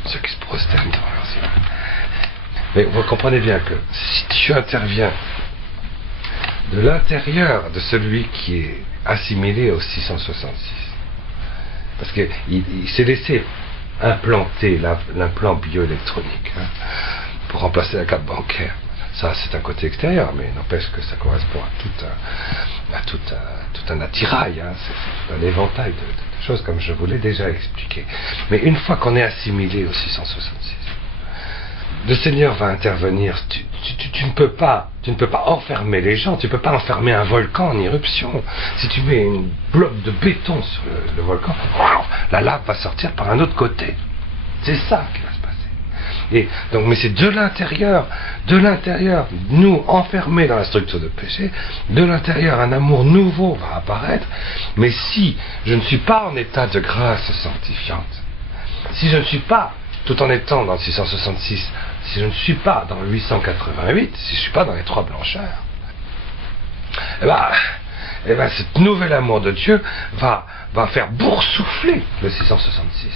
Ceux qui se prosternent devant leurs images. Mais vous comprenez bien que si Dieu intervient de l'intérieur de celui qui est assimilé au 666, parce qu'il s'est laissé implanter l'implant bioélectronique pour remplacer la carte bancaire. Ça, c'est un côté extérieur, mais n'empêche que ça correspond à tout un attirail, c'est tout un éventail de choses, comme je vous l'ai déjà expliqué. Mais une fois qu'on est assimilé au 666, le Seigneur va intervenir. Tu ne peux pas enfermer les gens, tu ne peux pas enfermer un volcan en éruption. Si tu mets une bloc de béton sur le volcan, la lave va sortir par un autre côté. C'est ça qui va se passer. Et donc, mais c'est de l'intérieur, nous enfermés dans la structure de péché, de l'intérieur un amour nouveau va apparaître. Mais si je ne suis pas en état de grâce sanctifiante, si je ne suis pas, tout en étant dans le 666, si je ne suis pas dans le 888, si je ne suis pas dans les trois blancheurs, eh ben, cet nouvel amour de Dieu va faire boursoufler le 666.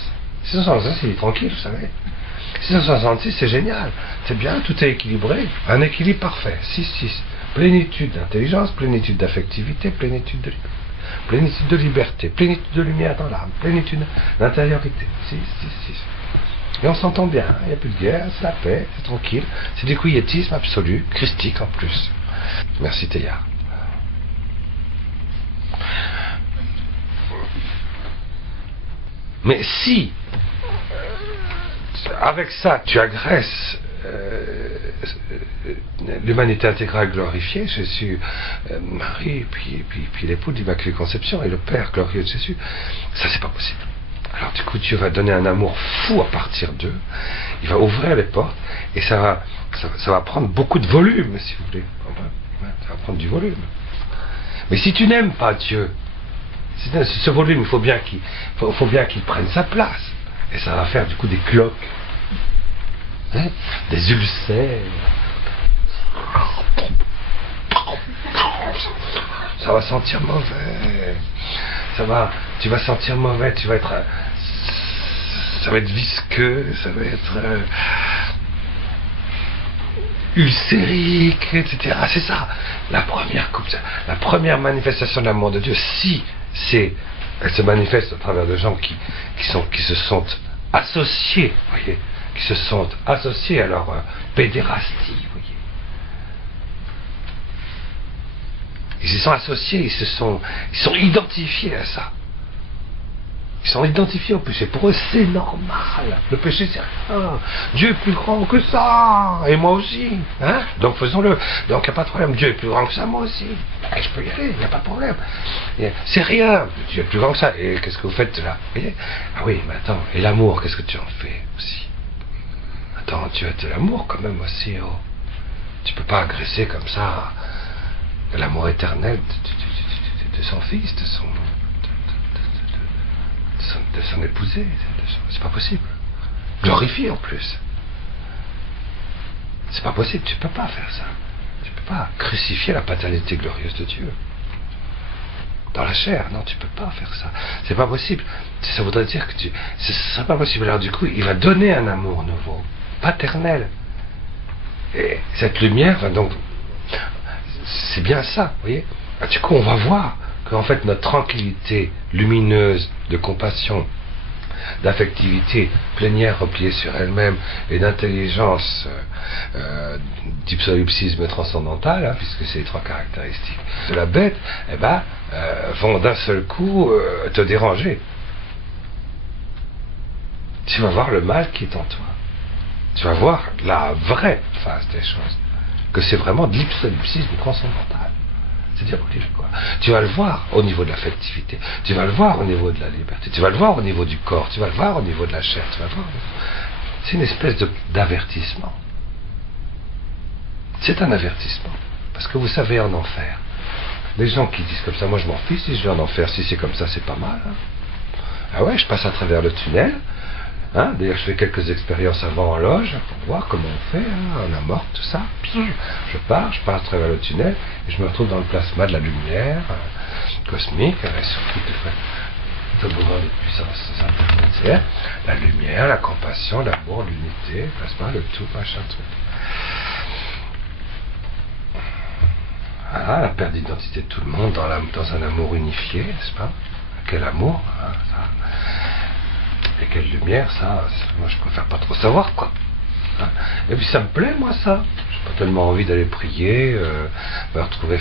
666, il est tranquille, vous savez. 666, c'est génial. C'est bien, tout est équilibré. Un équilibre parfait. 6-6. Plénitude d'intelligence, plénitude d'affectivité, plénitude de liberté, plénitude de lumière dans l'âme, plénitude d'intériorité. 6-6-6. Et on s'entend bien, il n'y a plus de guerre, c'est la paix, c'est tranquille, c'est du quiétisme absolu, christique en plus. Merci Théa. Mais si, avec ça, tu agresses l'humanité intégrale glorifiée, Jésus, Marie, puis l'époux de l'Immaculée Conception et le Père glorieux de Jésus, ça c'est pas possible. Alors du coup, Dieu va donner un amour fou à partir d'eux. Il va ouvrir les portes et ça va prendre beaucoup de volume, si vous voulez. Ça va prendre du volume. Mais si tu n'aimes pas Dieu, ce volume, il faut bien qu'il prenne sa place. Et ça va faire du coup des cloques, des ulcères. Ça va sentir mauvais. Tu vas sentir mauvais, ça va être visqueux, ça va être ulcérique, etc. C'est ça, la première coupe, la première manifestation de l'amour de Dieu. Si elle se manifeste à travers de gens qui se sont associés, voyez, qui se sont associés à leur pédérastie, voyez. Ils se sont associés, ils sont identifiés à ça. Ils sont identifiés au péché. Pour eux, c'est normal. Le péché, c'est rien. Dieu est plus grand que ça. Et moi aussi. Donc faisons-le. Donc il n'y a pas de problème. Dieu est plus grand que ça, moi aussi. Et je peux y aller, il n'y a pas de problème. C'est rien. Dieu est plus grand que ça. Et qu'est-ce que vous faites là? Ah oui, mais attends. Et l'amour, qu'est-ce que tu en fais aussi? Attends, tu as de l'amour quand même aussi. Oh. Tu peux pas agresser comme ça l'amour éternel de son fils, de son épousée. C'est pas possible. Glorifié en plus. C'est pas possible, tu peux pas faire ça. Tu peux pas crucifier la paternité glorieuse de Dieu. Dans la chair, non, tu peux pas faire ça. C'est pas possible. Ça voudrait dire que ce serait pas possible. Alors du coup, il va donner un amour nouveau, paternel. Et cette lumière va donc... C'est bien ça, vous voyez. Du coup, on va voir qu'en fait, notre tranquillité lumineuse de compassion, d'affectivité plénière repliée sur elle-même et d'intelligence du solipsisme transcendantal, puisque c'est les trois caractéristiques de la bête, vont d'un seul coup te déranger. Tu vas voir le mal qui est en toi. Tu vas voir la vraie face des choses. Que c'est vraiment de l'ipsolipsisme transcendantal. C'est-à-dire, quoi. Tu vas le voir au niveau de l'affectivité, tu vas le voir au niveau de la liberté, tu vas le voir au niveau du corps, tu vas le voir au niveau de la chair, tu vas le voir. C'est une espèce d'avertissement. C'est un avertissement. Parce que vous savez, en enfer, les gens qui disent comme ça, moi je m'en fiche si je vais en enfer, si c'est comme ça, c'est pas mal. Ah ouais, je passe à travers le tunnel, Hein, d'ailleurs, je fais quelques expériences avant en loge pour voir comment on fait, hein, en amorce, tout ça. Je passe à travers le tunnel et je me retrouve dans le plasma de la lumière cosmique, avec sur toutes les toboggans de puissance interplanétaire, la lumière, la compassion, l'amour, l'unité, le plasma, le tout, machin, truc. Voilà, la perte d'identité de tout le monde dans un amour unifié, n'est-ce pas? Quel amour, hein, ça. Et quelle lumière, ça. Moi, je préfère pas trop savoir, quoi. Hein. Et puis, ça me plaît, moi, ça. J'ai pas tellement envie d'aller prier, me retrouver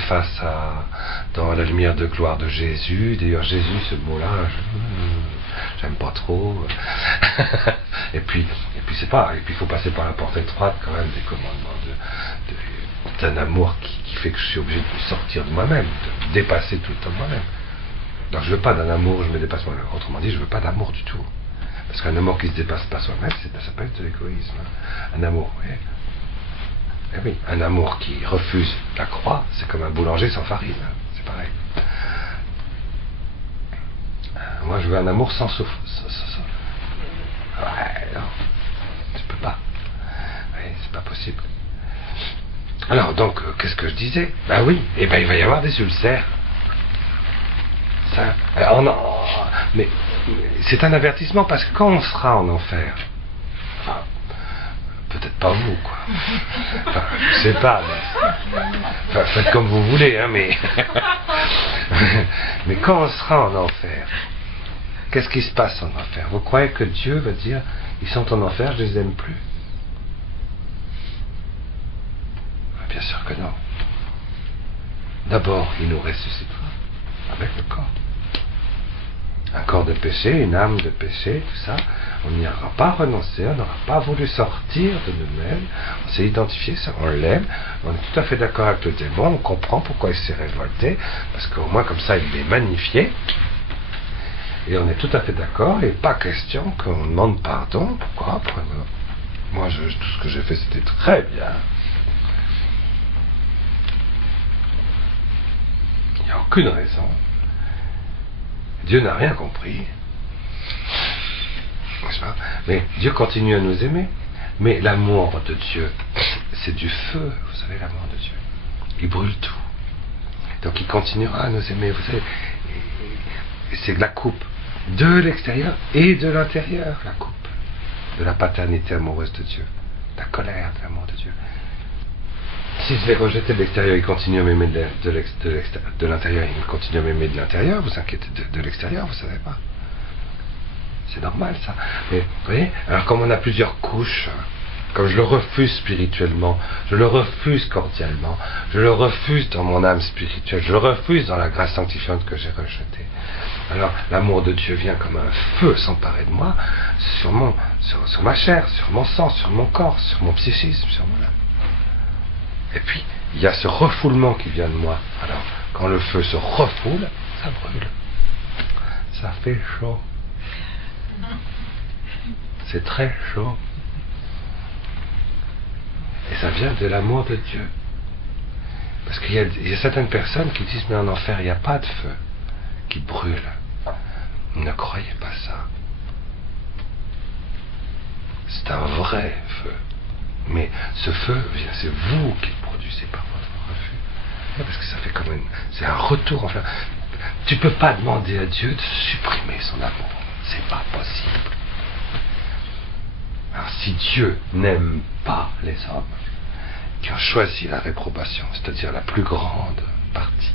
dans la lumière de gloire de Jésus. D'ailleurs, Jésus, ce mot-là, j'aime pas trop. et puis, c'est pas. Et puis, il faut passer par la porte étroite, quand même, des commandements d'un amour qui fait que je suis obligé de sortir de moi-même, de me dépasser tout le temps de moi-même. Donc je veux pas d'un amour où je me dépasse moi-même. Autrement dit, je veux pas d'amour du tout. Parce qu'un amour qui se dépasse pas soi-même, ça s'appelle de l'égoïsme. Un amour, oui. Eh oui, un amour qui refuse la croix, c'est comme un boulanger sans farine. C'est pareil. Moi, je veux un amour sans souffrance. Ouais, non. Tu peux pas. Oui, c'est pas possible. Alors, donc, qu'est-ce que je disais? Ben oui, il va y avoir des ulcères. Ça, mais c'est un avertissement parce que quand on sera en enfer, enfin, peut-être pas vous, quoi. Enfin, je sais pas, mais, enfin, faites comme vous voulez, hein, mais mais quand on sera en enfer, qu'est-ce qui se passe en enfer? Vous croyez que Dieu va dire, ils sont en enfer, je les aime plus? Bien sûr que non. D'abord, il nous ressuscitera avec le corps. Un corps de péché, une âme de péché, tout ça. On n'y aura pas renoncé, on n'aura pas voulu sortir de nous-mêmes. On s'est identifié, ça, on l'aime. On est tout à fait d'accord avec le démon, on comprend pourquoi il s'est révolté, parce qu'au moins comme ça, il est magnifié. Et on est tout à fait d'accord, et pas question qu'on demande pardon. Pourquoi? Moi, tout ce que j'ai fait, c'était très bien. Il n'y a aucune raison. Dieu n'a rien compris. N'est-ce pas? Mais Dieu continue à nous aimer. Mais l'amour de Dieu, c'est du feu. Vous savez, l'amour de Dieu. Il brûle tout. Donc il continuera à nous aimer. Vous savez, c'est de la coupe de l'extérieur et de l'intérieur. La coupe de la paternité amoureuse de Dieu. La colère de l'amour de Dieu. Si je l'ai rejeté de l'extérieur, il continue à m'aimer de l'intérieur, il continue à m'aimer de l'intérieur, vous inquiétez de l'extérieur, vous savez pas. C'est normal ça. Mais, vous voyez, alors comme on a plusieurs couches, comme je le refuse spirituellement, je le refuse cordialement, je le refuse dans mon âme spirituelle, je le refuse dans la grâce sanctifiante que j'ai rejetée. Alors l'amour de Dieu vient comme un feu s'emparer de moi, sur ma chair, sur mon sang, sur mon corps, sur mon psychisme, sur mon âme. Et puis, il y a ce refoulement qui vient de moi. Alors, quand le feu se refoule, ça brûle. Ça fait chaud. C'est très chaud. Et ça vient de l'amour de Dieu. Parce qu'il y a certaines personnes qui disent, mais en enfer, il n'y a pas de feu qui brûle. Ne croyez pas ça. C'est un vrai feu. Mais ce feu, c'est vous qui le produisez par votre refus. Parce que ça fait comme c'est un retour. Enfin, tu peux pas demander à Dieu de supprimer son amour. C'est pas possible. Alors si Dieu n'aime pas les hommes qui ont choisi la réprobation, c'est-à-dire la plus grande partie,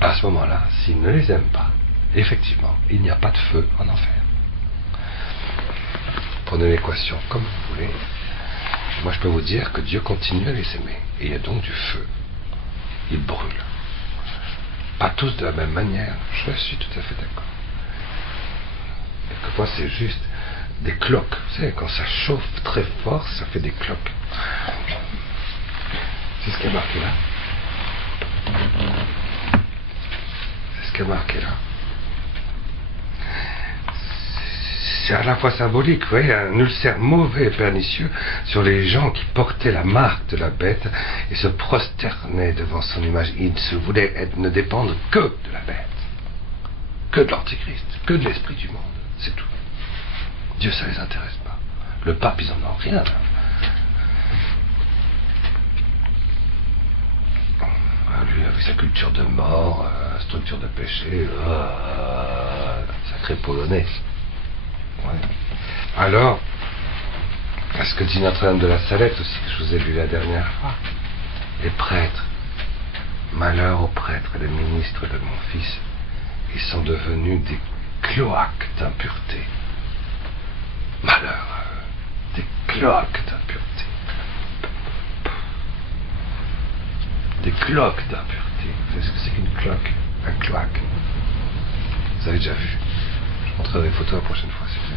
à ce moment-là, s'il ne les aime pas, effectivement, il n'y a pas de feu en enfer. Prenez l'équation comme vous voulez. Moi, je peux vous dire que Dieu continue à les aimer. Et il y a donc du feu. Il brûle. Pas tous de la même manière. Je suis tout à fait d'accord. Quelquefois, c'est juste des cloques. Vous savez, quand ça chauffe très fort, ça fait des cloques. C'est ce qui est marqué là. C'est ce qui est marqué là. C'est à la fois symbolique, vous voyez, un ulcère mauvais et pernicieux sur les gens qui portaient la marque de la bête et se prosternaient devant son image. Ils se voulaient ne dépendre que de la bête, que de l'antéchrist, que de l'esprit du monde, c'est tout. Dieu, ça les intéresse pas. Le pape, ils en ont rien. Lui, avec sa culture de mort, structure de péché, sacré polonais. Ouais. Alors, ce que dit Notre-Dame de la Salette aussi, que je vous ai lu la dernière fois, les prêtres, malheur aux prêtres et les ministres de mon fils, ils sont devenus des cloaques d'impureté. Malheur, des cloaques d'impureté. Des cloaques d'impureté. Vous savez ce que c'est qu'une cloaque? Un cloaque. Vous avez déjà vu? Je vous montrerai des photos la prochaine fois, s'il vous plaît.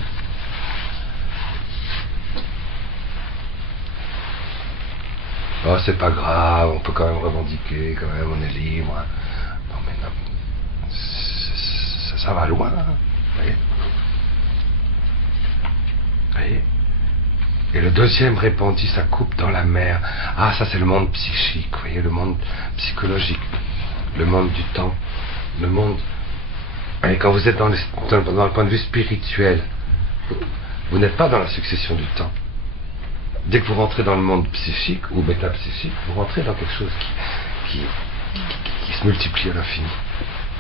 Oh, c'est pas grave, on peut quand même revendiquer, quand même, on est libre. Non, mais non. Ça va loin, hein. Vous voyez? Vous voyez? Et le deuxième répandit sa coupe dans la mer. Ah, ça c'est le monde psychique, vous voyez, le monde psychologique, le monde du temps, le monde... Et quand vous êtes dans le point de vue spirituel, vous n'êtes pas dans la succession du temps. Dès que vous rentrez dans le monde psychique ou métapsychique, vous rentrez dans quelque chose qui se multiplie à l'infini,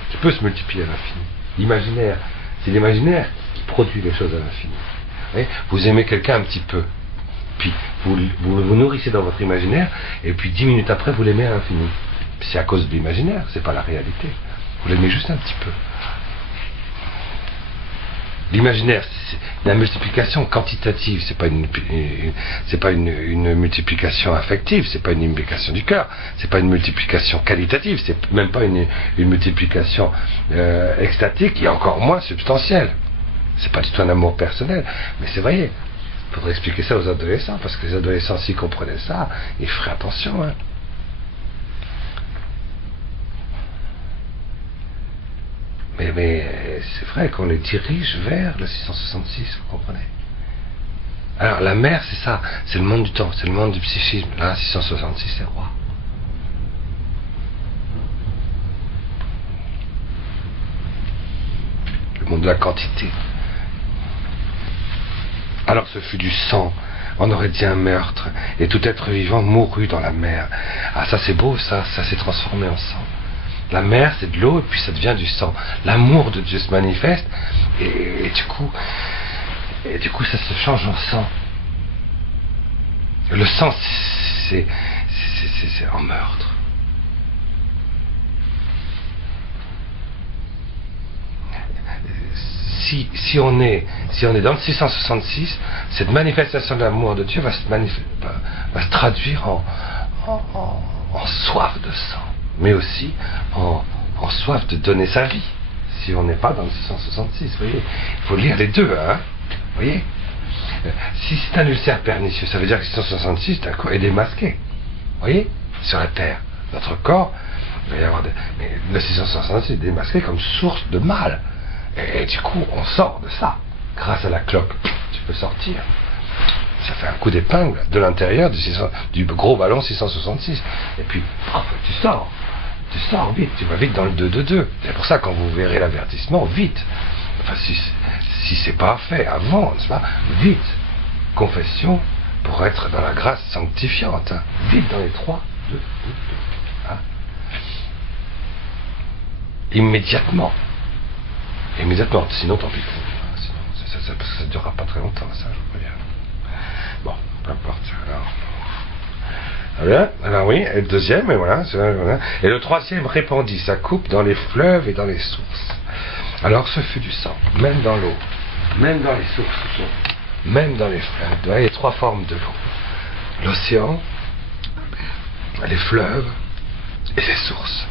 qui peut se multiplier à l'infini. L'imaginaire, c'est l'imaginaire qui produit les choses à l'infini. Vous aimez quelqu'un un petit peu, puis vous nourrissez dans votre imaginaire, et puis 10 minutes après vous l'aimez à l'infini. C'est à cause de l'imaginaire, c'est pas la réalité. Vous l'aimez juste un petit peu. L'imaginaire, c'est la multiplication quantitative, c'est pas une multiplication affective, c'est pas une multiplication du cœur, c'est pas une multiplication qualitative, c'est même pas une multiplication extatique et encore moins substantielle. C'est pas du tout un amour personnel, mais c'est vrai, il faudrait expliquer ça aux adolescents, parce que les adolescents, s'ils comprenaient ça, ils feraient attention, hein. Mais c'est vrai qu'on les dirige vers le 666, vous comprenez? Alors la mer, c'est ça, c'est le monde du temps, c'est le monde du psychisme. Là, 666, c'est roi. Le monde de la quantité. Alors ce fut du sang, on aurait dit un meurtre, et tout être vivant mourut dans la mer. Ah, ça c'est beau, ça s'est transformé en sang. La mer, c'est de l'eau, et puis ça devient du sang. L'amour de Dieu se manifeste, et du coup, ça se change en sang. Le sang, c'est un meurtre. Si on est dans le 666, cette manifestation de l'amour de Dieu va se traduire en soif de sang, mais aussi en soif de donner sa vie. Si on n'est pas dans le 666, vous voyez, il faut lire les deux, hein, vous voyez. Si c'est un ulcère pernicieux, ça veut dire que 666 est démasqué, vous voyez, sur la terre. Notre corps, il va y avoir mais le 666 est démasqué comme source de mal. Et du coup, on sort de ça. Grâce à la cloque, tu peux sortir. Ça fait un coup d'épingle de l'intérieur du gros ballon 666. Et puis, tu sors vite, tu vas vite dans le 2-2-2. C'est pour ça, quand vous verrez l'avertissement, vite. Enfin, si c'est pas fait avant, n'est-ce pas, vite. Confession pour être dans la grâce sanctifiante. Hein. Vite dans les 3, 2, 2, 2. Hein. Immédiatement, sinon tant pis pour vous. Ça ne durera pas très longtemps, ça, je vous préviens. Bon, peu importe. Alors oui, et le deuxième, et voilà. Et le troisième répandit sa coupe dans les fleuves et dans les sources. Alors ce fut du sang, même dans l'eau, même dans les sources, même dans les fleuves. Vous voyez, les trois formes de l'eau. L'océan, les fleuves et les sources.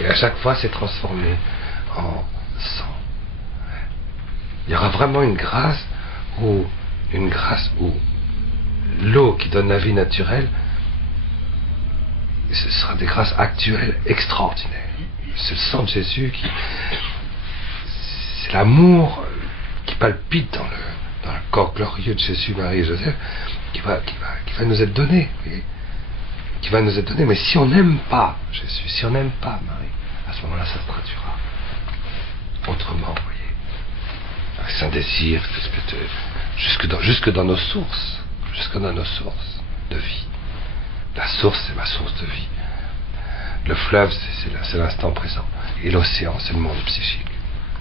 Et à chaque fois, c'est transformé en sang. Il y aura vraiment une grâce où l'eau qui donne la vie naturelle, ce sera des grâces actuelles extraordinaires. C'est le sang de Jésus c'est l'amour qui palpite dans le corps glorieux de Jésus, Marie et Joseph, qui va nous être donné, vous voyez, qui va nous être donné. Mais si on n'aime pas Jésus, si on n'aime pas Marie, à ce moment-là, ça se traduira. autrement, vous voyez. Avec un désir, jusque dans nos sources, de vie. La source, c'est ma source de vie. Le fleuve, c'est l'instant présent. Et l'océan, c'est le monde psychique.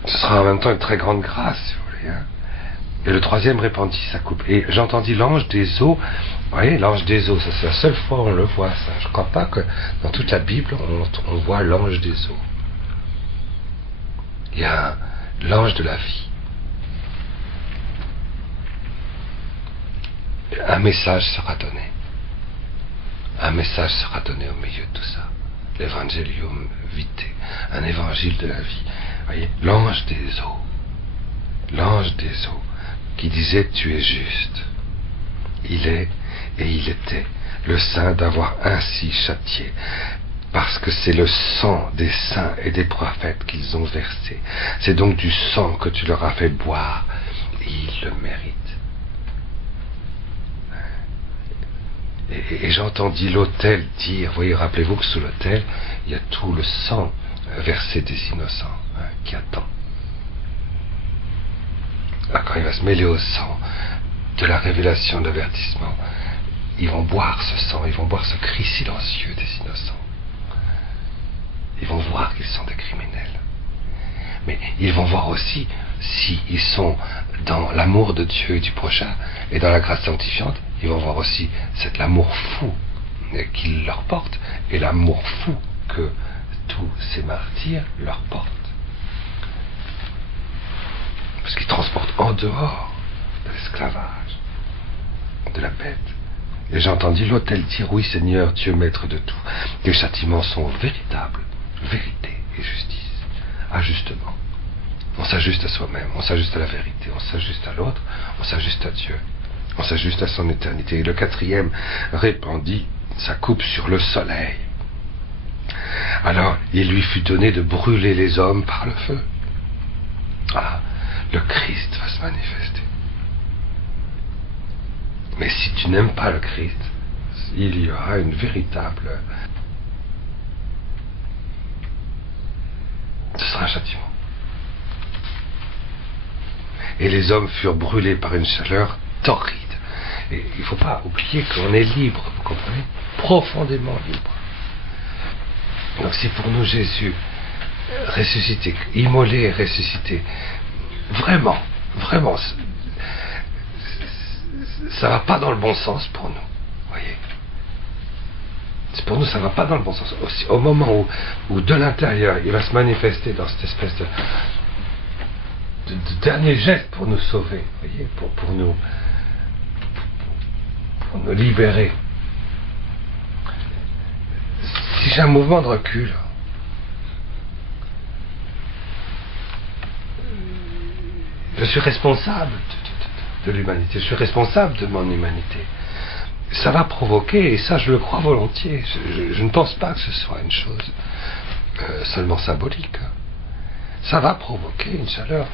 Ce sera en même temps une très grande grâce, si vous voulez. Hein. Et le troisième répandit sa coupe. Et j'entendis l'ange des eaux. Vous voyez, l'ange des eaux, ça c'est la seule fois où on le voit, ça. Je ne crois pas que dans toute la Bible, on voit l'ange des eaux. Il y a l'ange de la vie. Un message sera donné. Un message sera donné au milieu de tout ça. L'Evangelium Vitae, un évangile de la vie. Vous voyez, l'ange des eaux, qui disait tu es juste. Il est et il était le saint d'avoir ainsi châtié, parce que c'est le sang des saints et des prophètes qu'ils ont versé. C'est donc du sang que tu leur as fait boire, et ils le méritent. Et j'entendis l'autel dire, vous voyez, rappelez-vous que sous l'autel, il y a tout le sang versé des innocents, qui attend. Quand il va se mêler au sang de la révélation, de l'avertissement, ils vont boire ce sang, ils vont boire ce cri silencieux des innocents. Ils vont voir qu'ils sont des criminels. Mais ils vont voir aussi s'ils sont dans l'amour de Dieu et du prochain et dans la grâce sanctifiante. Ils vont voir aussi l'amour fou qu'il leur porte et l'amour fou que tous ces martyrs leur portent. Parce qu'ils transportent en dehors de l'esclavage, de la bête. Et j'entendis l'autel dire, oui Seigneur, Dieu maître de tout, les châtiments sont véritables, vérité et justice, ajustement. On s'ajuste à soi-même, on s'ajuste à la vérité, on s'ajuste à l'autre, on s'ajuste à Dieu, on s'ajuste à son éternité. Et le quatrième répandit sa coupe sur le soleil. Alors il lui fut donné de brûler les hommes par le feu. Ah, le Christ va se manifester. Mais si tu n'aimes pas le Christ, il y aura une véritable... Ce sera un châtiment. Et les hommes furent brûlés par une chaleur torride. Et il ne faut pas oublier qu'on est libre, vous comprenez? Profondément libre. Donc si pour nous Jésus ressuscité, immolé et ressuscité, vraiment, ça va pas dans le bon sens pour nous, voyez. Pour nous, ça va pas dans le bon sens. Au moment où de l'intérieur, il va se manifester dans cette espèce de dernier geste pour nous sauver, voyez, pour nous libérer. Si j'ai un mouvement de recul, je suis responsable de l'humanité, je suis responsable de mon humanité. Ça va provoquer, et ça je le crois volontiers, je ne pense pas que ce soit une chose seulement symbolique. Ça va provoquer une chaleur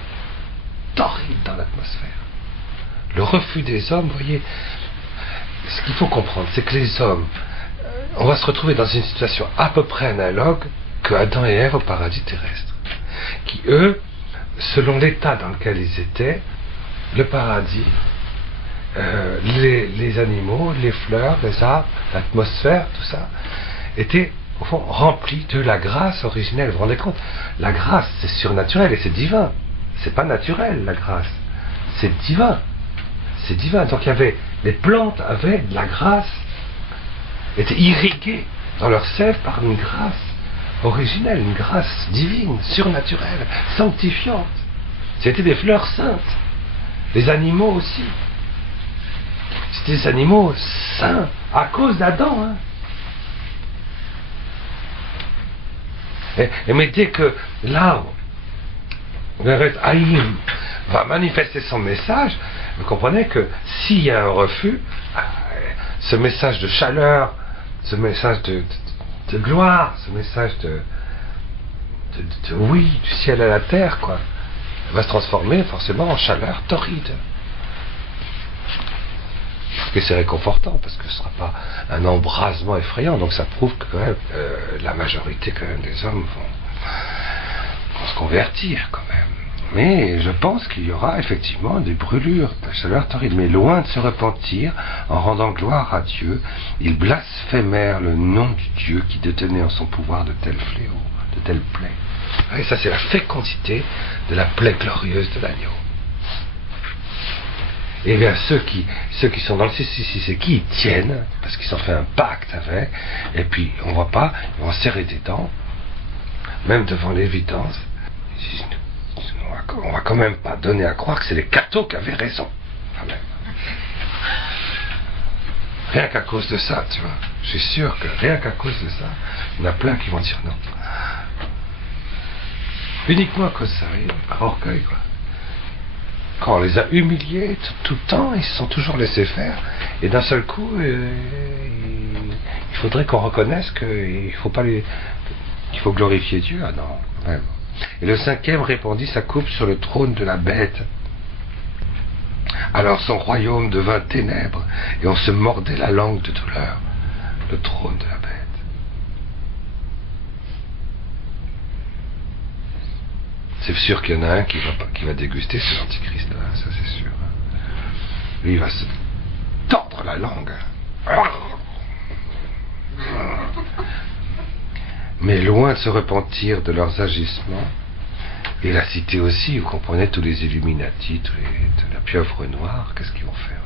torride dans l'atmosphère. Le refus des hommes, vous voyez, ce qu'il faut comprendre, c'est que les hommes, on va se retrouver dans une situation à peu près analogue que Adam et Ève au paradis terrestre, qui eux, selon l'état dans lequel ils étaient, le paradis, les animaux, les fleurs, les arbres, l'atmosphère, tout ça, étaient au fond remplis de la grâce originelle. Vous vous rendez compte? La grâce, c'est surnaturel et c'est divin. C'est pas naturel, la grâce. C'est divin. C'est divin. Donc les plantes avaient de la grâce, étaient irriguées dans leur sève par une grâce originelle, une grâce divine, surnaturelle, sanctifiante. C'était des fleurs saintes. Les animaux aussi. C'était des animaux saints à cause d'Adam. Mais dès que l'arbre, le Haïm, va manifester son message, vous comprenez que s'il y a un refus, ce message de chaleur, ce message de gloire, ce message de oui, du ciel à la terre, quoi, va se transformer forcément en chaleur torride. Et c'est réconfortant parce que ce ne sera pas un embrasement effrayant, donc ça prouve que quand même la majorité quand même des hommes vont se convertir quand même. Mais je pense qu'il y aura effectivement des brûlures de chaleur torride. Mais loin de se repentir, en rendant gloire à Dieu, ils blasphémèrent le nom du Dieu qui détenait en son pouvoir de tels fléaux, de telles plaies. Et ça, c'est la fécondité de la plaie glorieuse de l'agneau. Et bien ceux qui sont dans le 666 et qui y tiennent, parce qu'ils ont fait un pacte avec, et puis on voit pas, ils vont serrer des dents, même devant l'évidence, on va quand même pas donner à croire que c'est les cathos qui avaient raison. Quand même. Rien qu'à cause de ça, tu vois. Je suis sûr que rien qu'à cause de ça, il y en a plein qui vont dire non. Uniquement à cause de ça, par orgueil, quoi. Quand on les a humiliés tout le temps, ils se sont toujours laissés faire. Et d'un seul coup, il faudrait qu'on reconnaisse qu'il faut glorifier Dieu. Ah non, vraiment. Et le 5e répandit sa coupe sur le trône de la bête. Alors son royaume devint ténèbres, et on se mordait la langue de douleur. Le trône de la bête. C'est sûr qu'il y en a un qui va déguster, c'est l'Antichrist, là, ça c'est sûr. Lui, il va se tordre la langue. Mais loin de se repentir de leurs agissements, et la cité aussi, vous comprenez, tous les Illuminati, de la pieuvre noire, qu'est-ce qu'ils vont faire?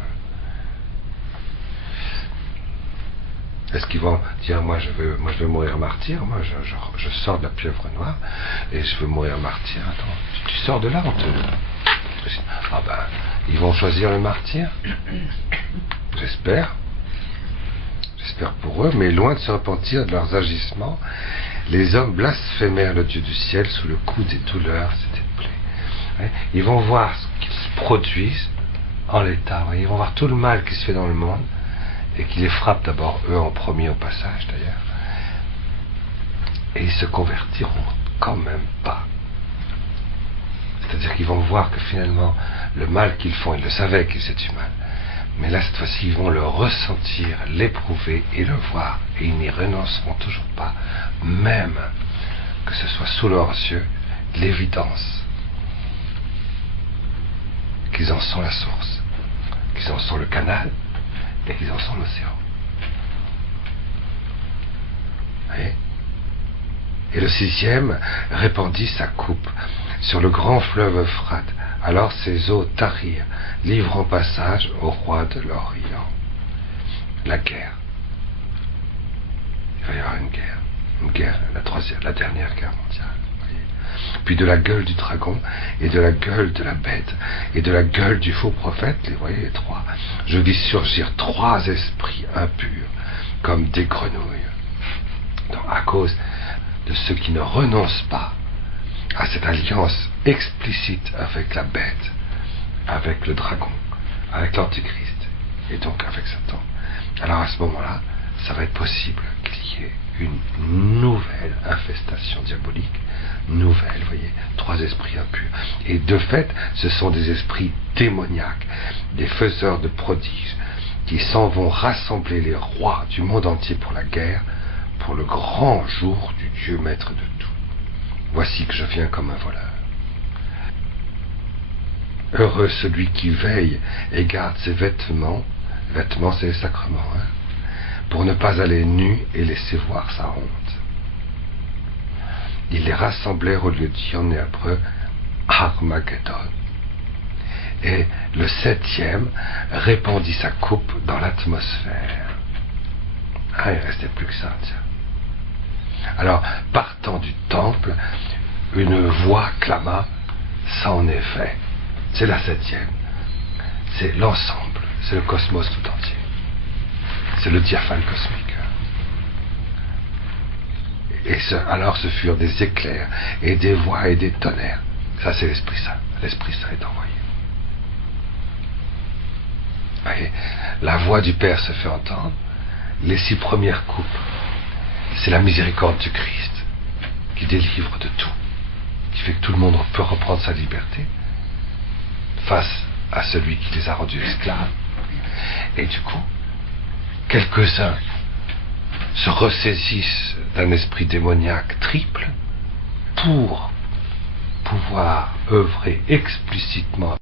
Est-ce qu'ils vont dire, moi je veux mourir martyr, moi je sors de la pieuvre noire et je veux mourir martyr? Attends, tu sors de là, ah ben, ils vont choisir le martyr? J'espère pour eux, mais loin de se repentir de leurs agissements, les hommes blasphémèrent le Dieu du ciel sous le coup des douleurs, c'était plaie. Ils vont voir ce qu'ils se produisent en l'état, ils vont voir tout le mal qui se fait dans le monde, et qui les frappe d'abord, eux en premier au passage d'ailleurs, et ils se convertiront quand même pas. C'est-à-dire qu'ils vont voir que finalement, le mal qu'ils font, ils le savaient qu'ils faisaient du mal, mais là cette fois-ci, ils vont le ressentir, l'éprouver et le voir, et ils n'y renonceront toujours pas, même que ce soit sous leurs yeux, l'évidence qu'ils en sont la source, qu'ils en sont le canal, et qu'ils en sont l'océan. Et le 6e répandit sa coupe sur le grand fleuve Euphrate. Alors ses eaux tarirent, livrant passage au roi de l'Orient. La guerre. Il va y avoir une guerre, la dernière guerre mondiale. Puis de la gueule du dragon, et de la gueule de la bête, et de la gueule du faux prophète, vous voyez les trois, je vis surgir 3 esprits impurs, comme des grenouilles. Donc, à cause de ceux qui ne renoncent pas à cette alliance explicite avec la bête, avec le dragon, avec l'Antichrist, et donc avec Satan. Alors à ce moment-là, ça va être possible qu'il y ait une nouvelle infestation diabolique, nouvelle, vous voyez, 3 esprits impurs. Et de fait, ce sont des esprits démoniaques, des faiseurs de prodiges, qui s'en vont rassembler les rois du monde entier pour la guerre, pour le grand jour du Dieu maître de tout. Voici que je viens comme un voleur. Heureux celui qui veille et garde ses vêtements, vêtements c'est les sacrements, pour ne pas aller nu et laisser voir sa honte. Ils les rassemblèrent au lieu dit en hébreu Armageddon. Et le 7e répandit sa coupe dans l'atmosphère. Ah, il ne restait plus que ça, tiens. Alors, partant du temple, une voix clama, ça en est fait. C'est la 7e. C'est l'ensemble, c'est le cosmos tout entier. C'est le diaphane cosmique. Et alors ce furent des éclairs, et des voix, et des tonnerres. Ça, c'est l'Esprit Saint. L'Esprit Saint est envoyé. Voyez, la voix du Père se fait entendre. Les 6 premières coupes, c'est la miséricorde du Christ qui délivre de tout, qui fait que tout le monde peut reprendre sa liberté face à celui qui les a rendus esclaves. Et du coup, quelques-uns se ressaisissent d'un esprit démoniaque triple pour pouvoir œuvrer explicitement